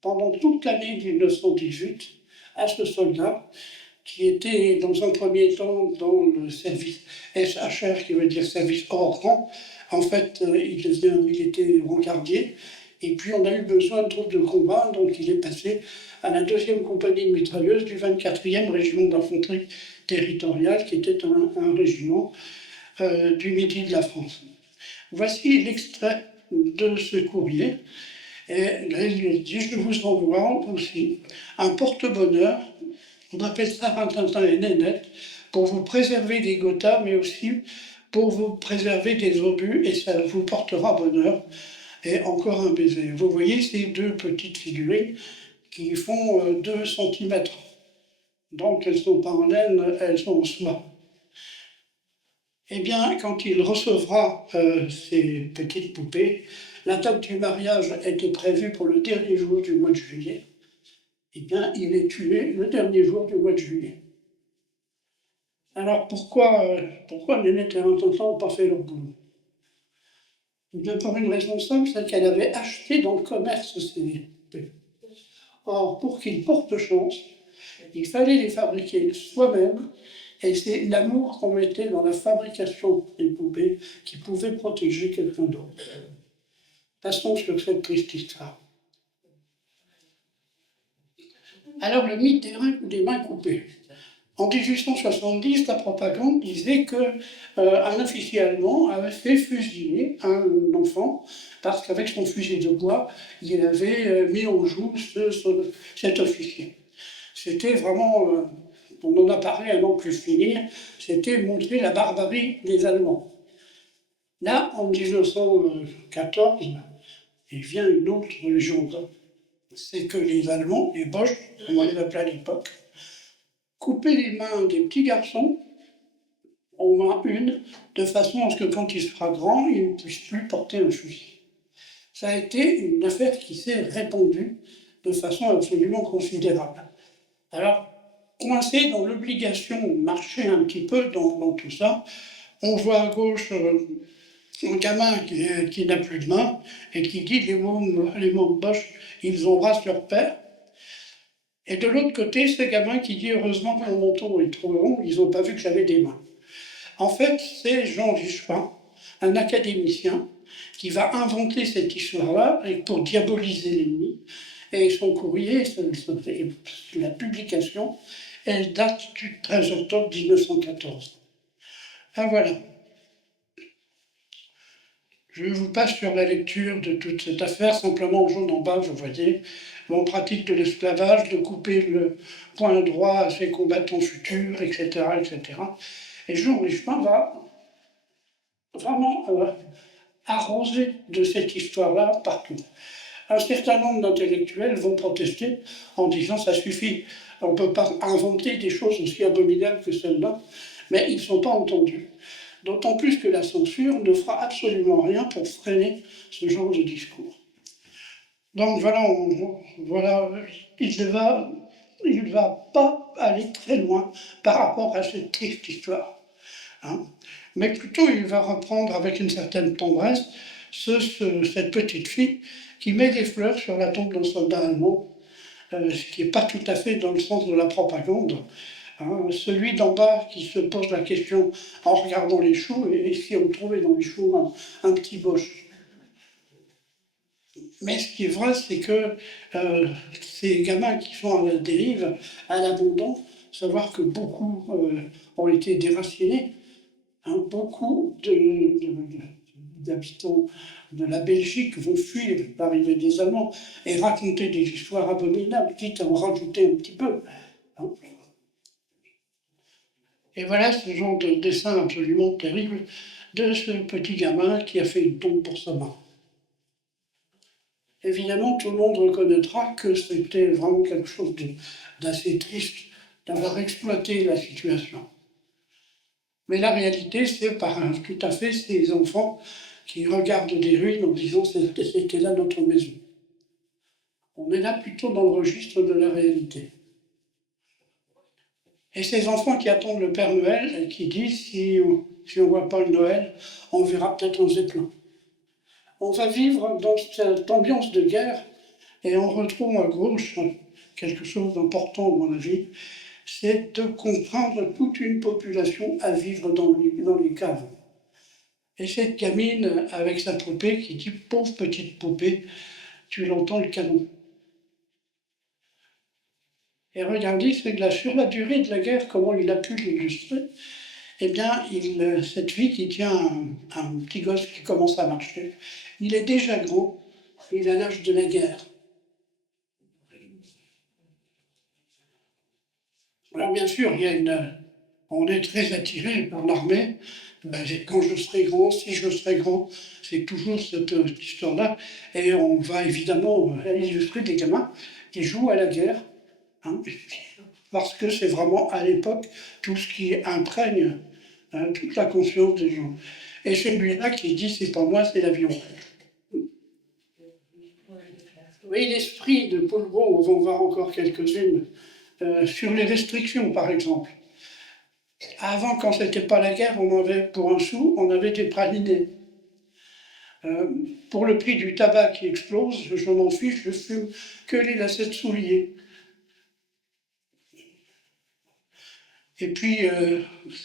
pendant toute l'année 1918 à ce soldat qui était dans un premier temps dans le service SHR, qui veut dire service hors rang. En fait, il était brancardier, et puis on a eu besoin de troupes de combat, donc il est passé à la 2e compagnie de mitrailleuses du 24e régiment d'infanterie territoriale, qui était un régiment du midi de la France. Voici l'extrait de ce courrier. Et là, il dit: je vous envoie aussi un porte-bonheur, on appelle ça Rintintin et Nénette, pour vous préserver des Gotha, mais aussi pour vous préserver des obus, et ça vous portera bonheur. Et encore un baiser. Vous voyez ces deux petites figurines qui font 2 cm. Donc elles ne sont pas en laine, elles sont en soie. Eh bien, quand il recevra ces petites poupées, la date du mariage était prévue pour le dernier jour du mois de juillet. Eh bien, il est tué le dernier jour du mois de juillet. Alors pourquoi Nénette et Rintintin n'ont pas fait leur boulot? Eh bien, pour une raison simple, c'est qu'elle avait acheté dans le commerce ces poupées. Or, pour qu'ils portent chance, il fallait les fabriquer soi-même, et c'est l'amour qu'on mettait dans la fabrication des poupées qui pouvait protéger quelqu'un d'autre. Passons sur cette triste histoire. Alors, le mythe des mains coupées. En 1870, la propagande disait qu'un officier allemand avait fait fusiller un enfant parce qu'avec son fusil de bois, il avait mis en joue cet officier. C'était vraiment on en a parlé avant que je finisse, c'était montrer la barbarie des Allemands. Là, en 1914, il vient une autre légende. C'est que les Allemands, les Boches, comme on les appelait à l'époque, coupaient les mains des petits garçons, en main une, de façon à ce que quand il sera grand, il ne puisse plus porter un fusil. Ça a été une affaire qui s'est répandue de façon absolument considérable. Alors, coincé dans l'obligation de marcher un petit peu dans tout ça, on voit à gauche un gamin qui n'a plus de main et qui dit les mômes Boches, ils embrassent leur père. Et de l'autre côté, ce gamin qui dit heureusement que mon manteau est trop long, ils n'ont pas vu que j'avais des mains. En fait, c'est Jean Richepin, un académicien, qui va inventer cette histoire-là pour diaboliser l'ennemi. Et son courrier, la publication, elle date du 13 octobre 1914. Ah voilà. Je vous passe sur la lecture de toute cette affaire. Simplement, au jaune en bas, vous voyez, on pratique de l'esclavage, de couper le point droit à ses combattants futurs, etc. etc. Et Jean Richepin va vraiment arrosé de cette histoire-là partout. Un certain nombre d'intellectuels vont protester en disant ça suffit, on ne peut pas inventer des choses aussi abominables que celles-là, mais ils ne sont pas entendus. D'autant plus que la censure ne fera absolument rien pour freiner ce genre de discours. Donc voilà, il ne va pas aller très loin par rapport à cette triste histoire. Hein. Mais plutôt il va reprendre avec une certaine tendresse cette petite fille qui met des fleurs sur la tombe d'un soldat allemand, ce qui n'est pas tout à fait dans le sens de la propagande. Hein. Celui d'en bas qui se pose la question en regardant les choux, et si on trouvait dans les choux un petit Boche. Mais ce qui est vrai, c'est que ces gamins qui sont à la dérive, à l'abandon, savoir que beaucoup ont été déracinés. Hein, beaucoup d'habitants de la Belgique vont fuir l'arrivée des Allemands et raconter des histoires abominables, quitte à en rajouter un petit peu. Hein. Et voilà ce genre de dessin absolument terrible de ce petit gamin qui a fait une tombe pour sa main. Évidemment, tout le monde reconnaîtra que c'était vraiment quelque chose d'assez triste d'avoir exploité la situation. Mais la réalité, c'est tout à fait ces enfants qui regardent des ruines en disant c'était là notre maison. On est là plutôt dans le registre de la réalité. Et ces enfants qui attendent le Père Noël et qui disent si on ne voit pas le Noël, on verra peut-être un zeppelin. On va vivre dans cette ambiance de guerre et on retrouve à gauche quelque chose d'important à mon avis, c'est de contraindre toute une population à vivre dans les caves. Et cette gamine avec sa poupée qui dit « pauvre petite poupée, tu l'entends le canon ». Et regardez, c'est sur la durée de la guerre, comment il a pu l'illustrer. Eh bien, cette fille qui tient un petit gosse qui commence à marcher, il est déjà grand, il a l'âge de la guerre. Alors bien sûr, on est très attiré par l'armée. Quand je serai grand, si je serai grand, c'est toujours cette histoire-là. Et on va évidemment illustrer des gamins qui jouent à la guerre, hein, parce que c'est vraiment à l'époque tout ce qui imprègne toute la conscience des gens. Et celui-là qui dit c'est pas moi, c'est l'avion. Oui, l'esprit de Paul Gros, on va en voir encore quelques-unes. Sur les restrictions, par exemple. Avant, quand c'était pas la guerre, on avait, pour un sou, on avait des pralinés. Pour le prix du tabac qui explose, je m'en fiche, je fume que les lacets de souliers. Et puis,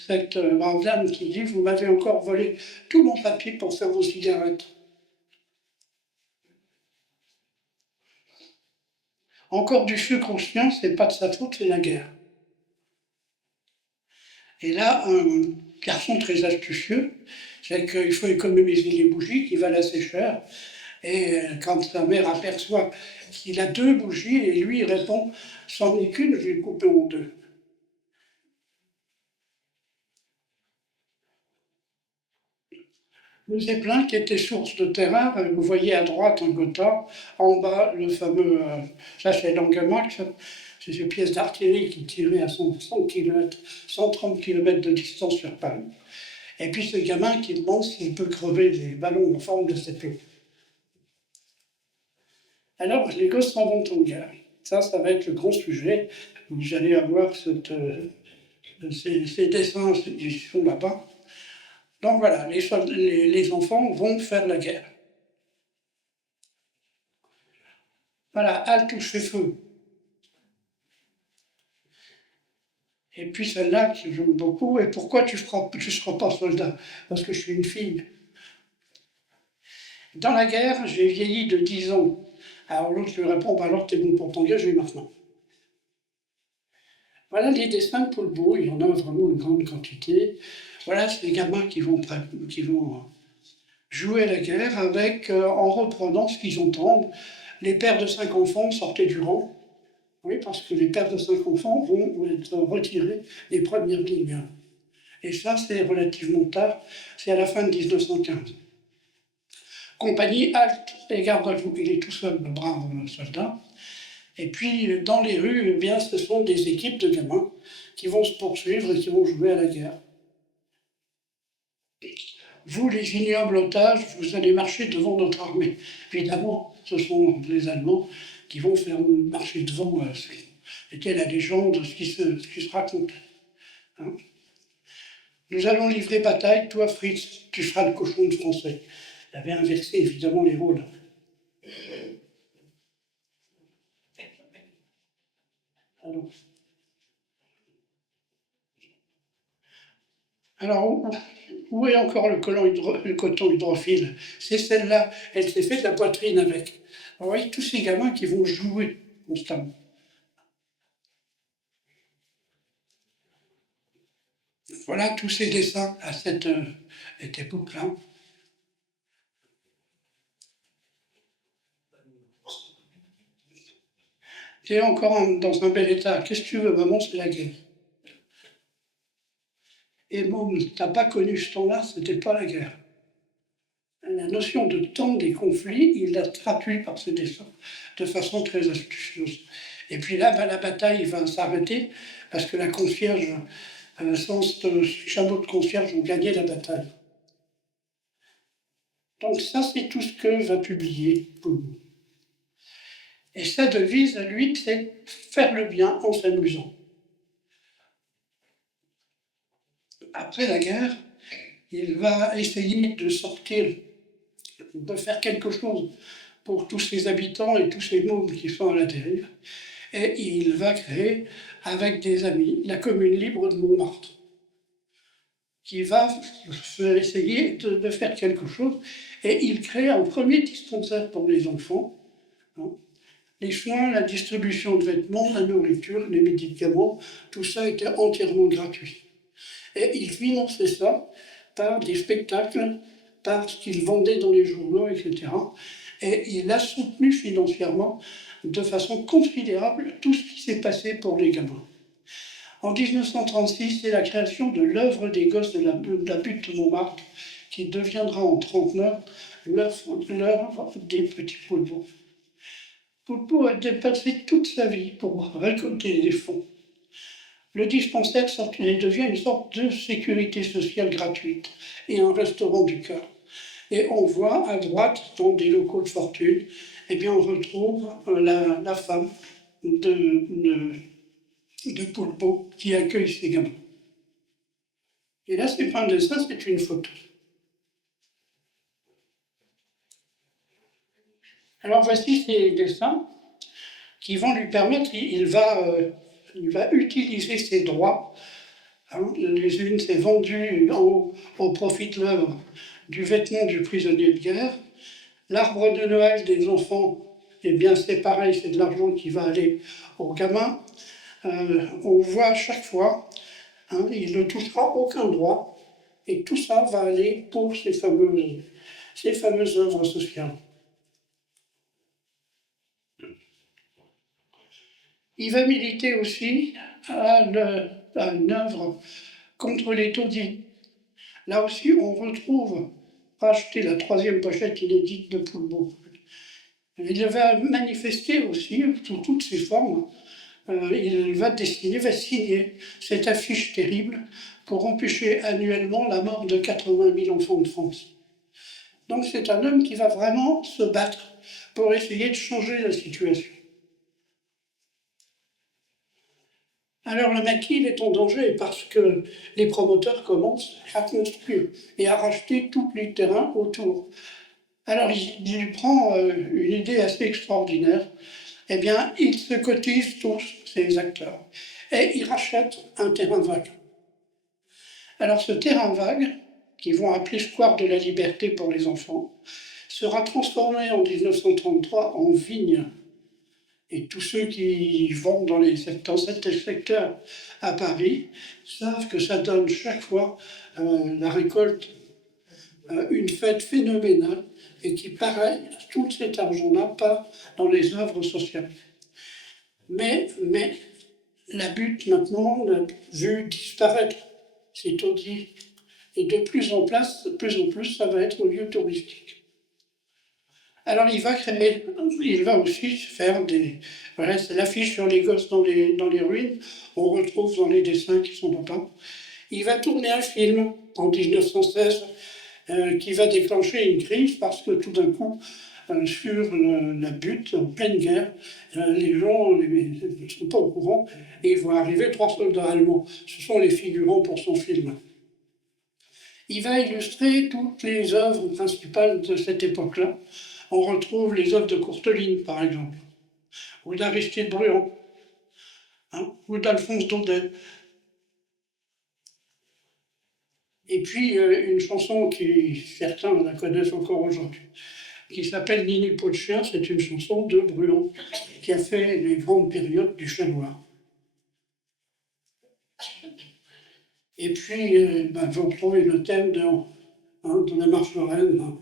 cette brave dame qui dit « Vous m'avez encore volé tout mon papier pour faire vos cigarettes ». Encore du sucre au chien, c'est pas de sa faute, c'est la guerre. Et là, un garçon très astucieux, c'est qu'il faut économiser les bougies qui valent assez cher. Et quand sa mère aperçoit qu'il a 2 bougies, et lui il répond « C'en est qu'une, je vais couper en 2 ». Le Zeppelin qui était source de terreur, vous voyez à droite un Gotha, en bas le fameux, ça c'est l'Angemax, c'est ces pièces d'artillerie qui tiraient à 100 km, 130 km de distance sur Paris. Et puis ce gamin qui demande s'il peut crever des ballons en forme de Zeppelin. Alors les gosses s'en vont en guerre. Ça va être le grand sujet. Vous allez avoir ces dessins qui sont là-bas. Donc voilà, les enfants vont faire la guerre. Voilà, halte ou je fais feu. Et puis celle-là que j'aime beaucoup, et pourquoi tu ne seras pas soldat? Parce que je suis une fille. Dans la guerre, j'ai vieilli de 10 ans. Alors l'autre lui répond, bah alors t'es bon pour t'engager maintenant. Voilà les dessins de Paul Bou, il y en a vraiment une grande quantité. Voilà, c'est les gamins qui vont jouer la guerre avec, en reprenant ce qu'ils entendent. Les pères de 5 enfants sortaient du rang. Oui, parce que les pères de 5 enfants vont être retirés des premières lignes. Et ça, c'est relativement tard, c'est à la fin de 1915. Compagnie halte et garde à vous. Il est tout seul, le brave soldat. Et puis, dans les rues, eh bien, ce sont des équipes de gamins qui vont se poursuivre et qui vont jouer à la guerre. Vous, les ignobles otages, vous allez marcher devant notre armée. Évidemment, ce sont les Allemands qui vont faire marcher devant. C'était la légende, ce qui se raconte. Hein. Nous allons livrer bataille, toi, Fritz, tu seras le cochon de français. Il avait inversé évidemment les rôles. Alors, où est encore le coton hydrophile? C'est celle-là, elle s'est faite la poitrine avec. Vous voyez tous ces gamins qui vont jouer constamment. Voilà tous ces dessins à cette époque-là. C'est encore dans un bel état. Qu'est-ce que tu veux, maman, c'est la guerre. Et bon, t'as pas connu ce temps-là, c'était pas la guerre. La notion de temps des conflits, il l'a traduit par ses dessins de façon très astucieuse. Et puis là, la bataille va s'arrêter parce que la concierge, sans ce chameau de concierge, ont gagné la bataille. Donc ça, c'est tout ce que va publier Paul. Et sa devise à lui, c'est faire le bien en s'amusant. Après la guerre, il va essayer de sortir, de faire quelque chose pour tous ses habitants et tous ces mômes qui sont à la dérive. Et il va créer, avec des amis, la commune libre de Montmartre, qui va essayer de faire quelque chose. Et il crée un premier dispensaire pour les enfants. Hein. Les soins, la distribution de vêtements, la nourriture, les médicaments, tout ça était entièrement gratuit. Et il finançait ça par des spectacles, par ce qu'il vendait dans les journaux, etc. Et il a soutenu financièrement de façon considérable tout ce qui s'est passé pour les gamins. En 1936, c'est la création de l'œuvre des gosses de la butte de Montmartre qui deviendra en 1939 l'œuvre des petits Poulpeaux. Poulpeau a dépensé toute sa vie pour récolter des fonds. Le dispensaire devient une sorte de sécurité sociale gratuite et un restaurant du cœur. Et on voit à droite, dans des locaux de fortune, eh bien on retrouve la femme de Poulpeau qui accueille ses gamins. Et là, c'est pas un dessin, c'est une photo. Alors voici ces dessins qui vont lui permettre, il va utiliser ses droits. Hein, les unes, c'est vendu au profit de l'œuvre du vêtement du prisonnier de guerre. L'arbre de Noël des enfants, eh bien c'est pareil, c'est de l'argent qui va aller aux gamins. On voit à chaque fois, hein, il ne touchera aucun droit, et tout ça va aller pour ces fameuses œuvres sociales. Il va militer aussi à une œuvre contre les taudis. Là aussi, on retrouve racheter la troisième pochette inédite de Poulbeau. Il va manifester aussi, sous toutes ses formes, il va dessiner, va signer cette affiche terrible pour empêcher annuellement la mort de 80 000 enfants de France. Donc c'est un homme qui va vraiment se battre pour essayer de changer la situation. Alors le maquis il est en danger parce que les promoteurs commencent à construire et à racheter tous les terrains autour. Alors il prend une idée assez extraordinaire. Eh bien, ils se cotisent tous, ces acteurs, et ils rachètent un terrain vague. Alors ce terrain vague, qu'ils vont appeler Square de la Liberté pour les enfants, sera transformé en 1933 en vigne. Et tous ceux qui vont dans cet secteur à Paris savent que ça donne chaque fois la récolte une fête phénoménale et qui, pareil, tout cet argent-là part dans les œuvres sociales. Mais la butte maintenant l'a vu disparaître, c'est dit. Et de plus en plus, ça va être un lieu touristique. Alors il va aussi faire des... Voilà, c'est l'affiche sur les gosses dans les ruines, on retrouve dans les dessins qui sont dedans. Il va tourner un film en 1916 qui va déclencher une crise parce que tout d'un coup, sur la butte, en pleine guerre, les gens ne sont pas au courant et ils vont arriver 3 soldats allemands. Ce sont les figurants pour son film. Il va illustrer toutes les œuvres principales de cette époque-là. On retrouve les œuvres de Courteline, par exemple, ou d'Aristide Bruand, ou d'Alphonse Daudet. Et puis une chanson qui, certains la connaissent encore aujourd'hui, qui s'appelle Nini Peau de chien, c'est une chanson de Bruand, qui a fait les grandes périodes du Chat Noir. Et puis, vous retrouvez le thème de la marche foraine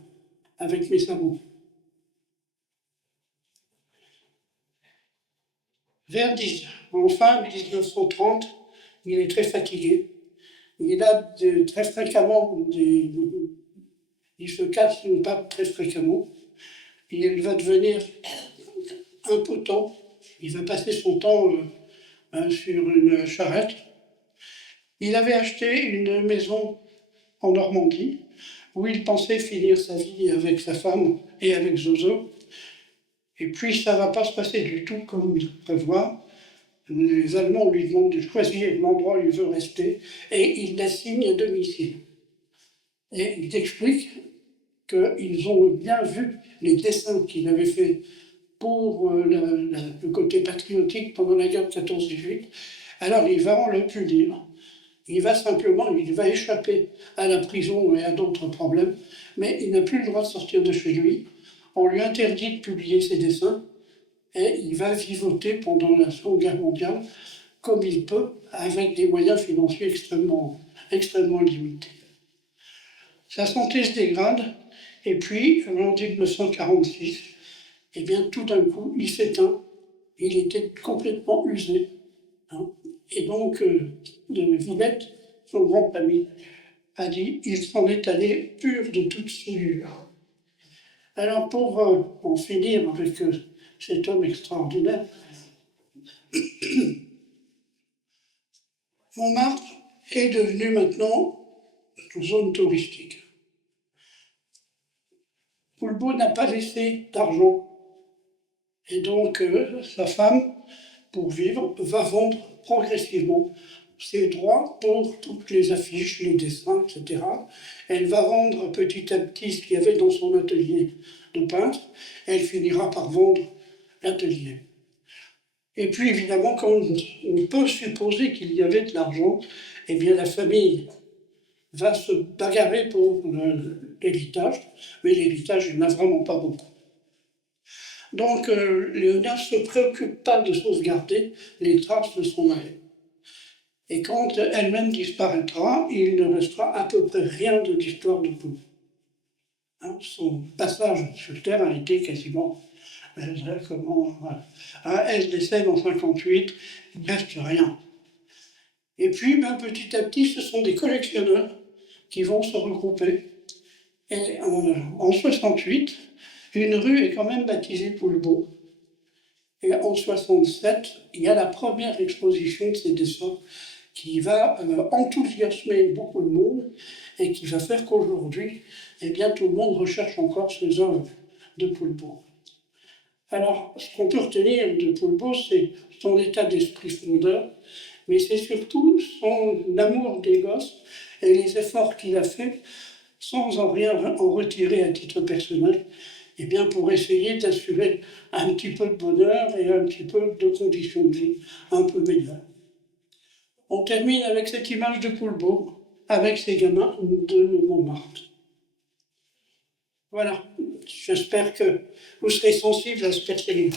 avec mes sabots. En fin 1930, il est très fatigué. Il a très fréquemment il se casse une patte très fréquemment. Il va devenir impotent. Il va passer son temps sur une charrette. Il avait acheté une maison en Normandie où il pensait finir sa vie avec sa femme et avec Zozo. Et puis ça ne va pas se passer du tout comme il prévoit. Les Allemands lui demandent de choisir l'endroit où il veut rester et il l'assigne à domicile. Et il explique qu'ils ont bien vu les dessins qu'il avait faits pour le côté patriotique pendant la guerre de 14-18. Alors il va en le punir. Il va échapper à la prison et à d'autres problèmes, mais il n'a plus le droit de sortir de chez lui. On lui interdit de publier ses dessins et il va vivoter pendant la Seconde Guerre mondiale comme il peut, avec des moyens financiers extrêmement limités. Sa santé se dégrade, et puis, en 1946, eh bien, tout d'un coup, il s'éteint. Il était complètement usé. Et donc, Villette, son grand ami, a dit il s'en est allé pur de toute souillure. Alors, pour en finir avec cet homme extraordinaire, Montmartre est devenu maintenant une zone touristique. Poulbeau n'a pas laissé d'argent. Et donc, sa femme, pour vivre, va vendre progressivement ses droits pour toutes les affiches, les dessins, etc. Elle va vendre petit à petit ce qu'il y avait dans son atelier de peintre. Elle finira par vendre l'atelier. Et puis, évidemment, quand on peut supposer qu'il y avait de l'argent, eh bien, la famille va se bagarrer pour l'héritage, mais l'héritage, il n'y en a vraiment pas beaucoup. Donc, Léonard ne se préoccupe pas de sauvegarder les traces de son mari. Et quand elle-même disparaîtra, il ne restera à peu près rien de l'histoire de Poulbeau. Son passage sur Terre a été quasiment... elle décède en 1958, il ne reste rien. Et puis, petit à petit, ce sont des collectionneurs qui vont se regrouper Et en 68, une rue est quand même baptisée Poulbeau. Et en 67, il y a la première exposition de ces dessins qui va enthousiasmer beaucoup de monde et qui va faire qu'aujourd'hui, eh bien, tout le monde recherche encore ces œuvres de Poulbeau. Alors, ce qu'on peut retenir de Poulbeau, c'est son état d'esprit fondeur, mais c'est surtout son amour des gosses et les efforts qu'il a fait sans en rien en retirer à titre personnel, eh bien pour essayer d'assurer un petit peu de bonheur et un petit peu de conditions de vie un peu meilleures. On termine avec cette image de Poulbeau, avec ses gamins de Montmartre. Voilà, j'espère que vous serez sensibles à ce quatrième.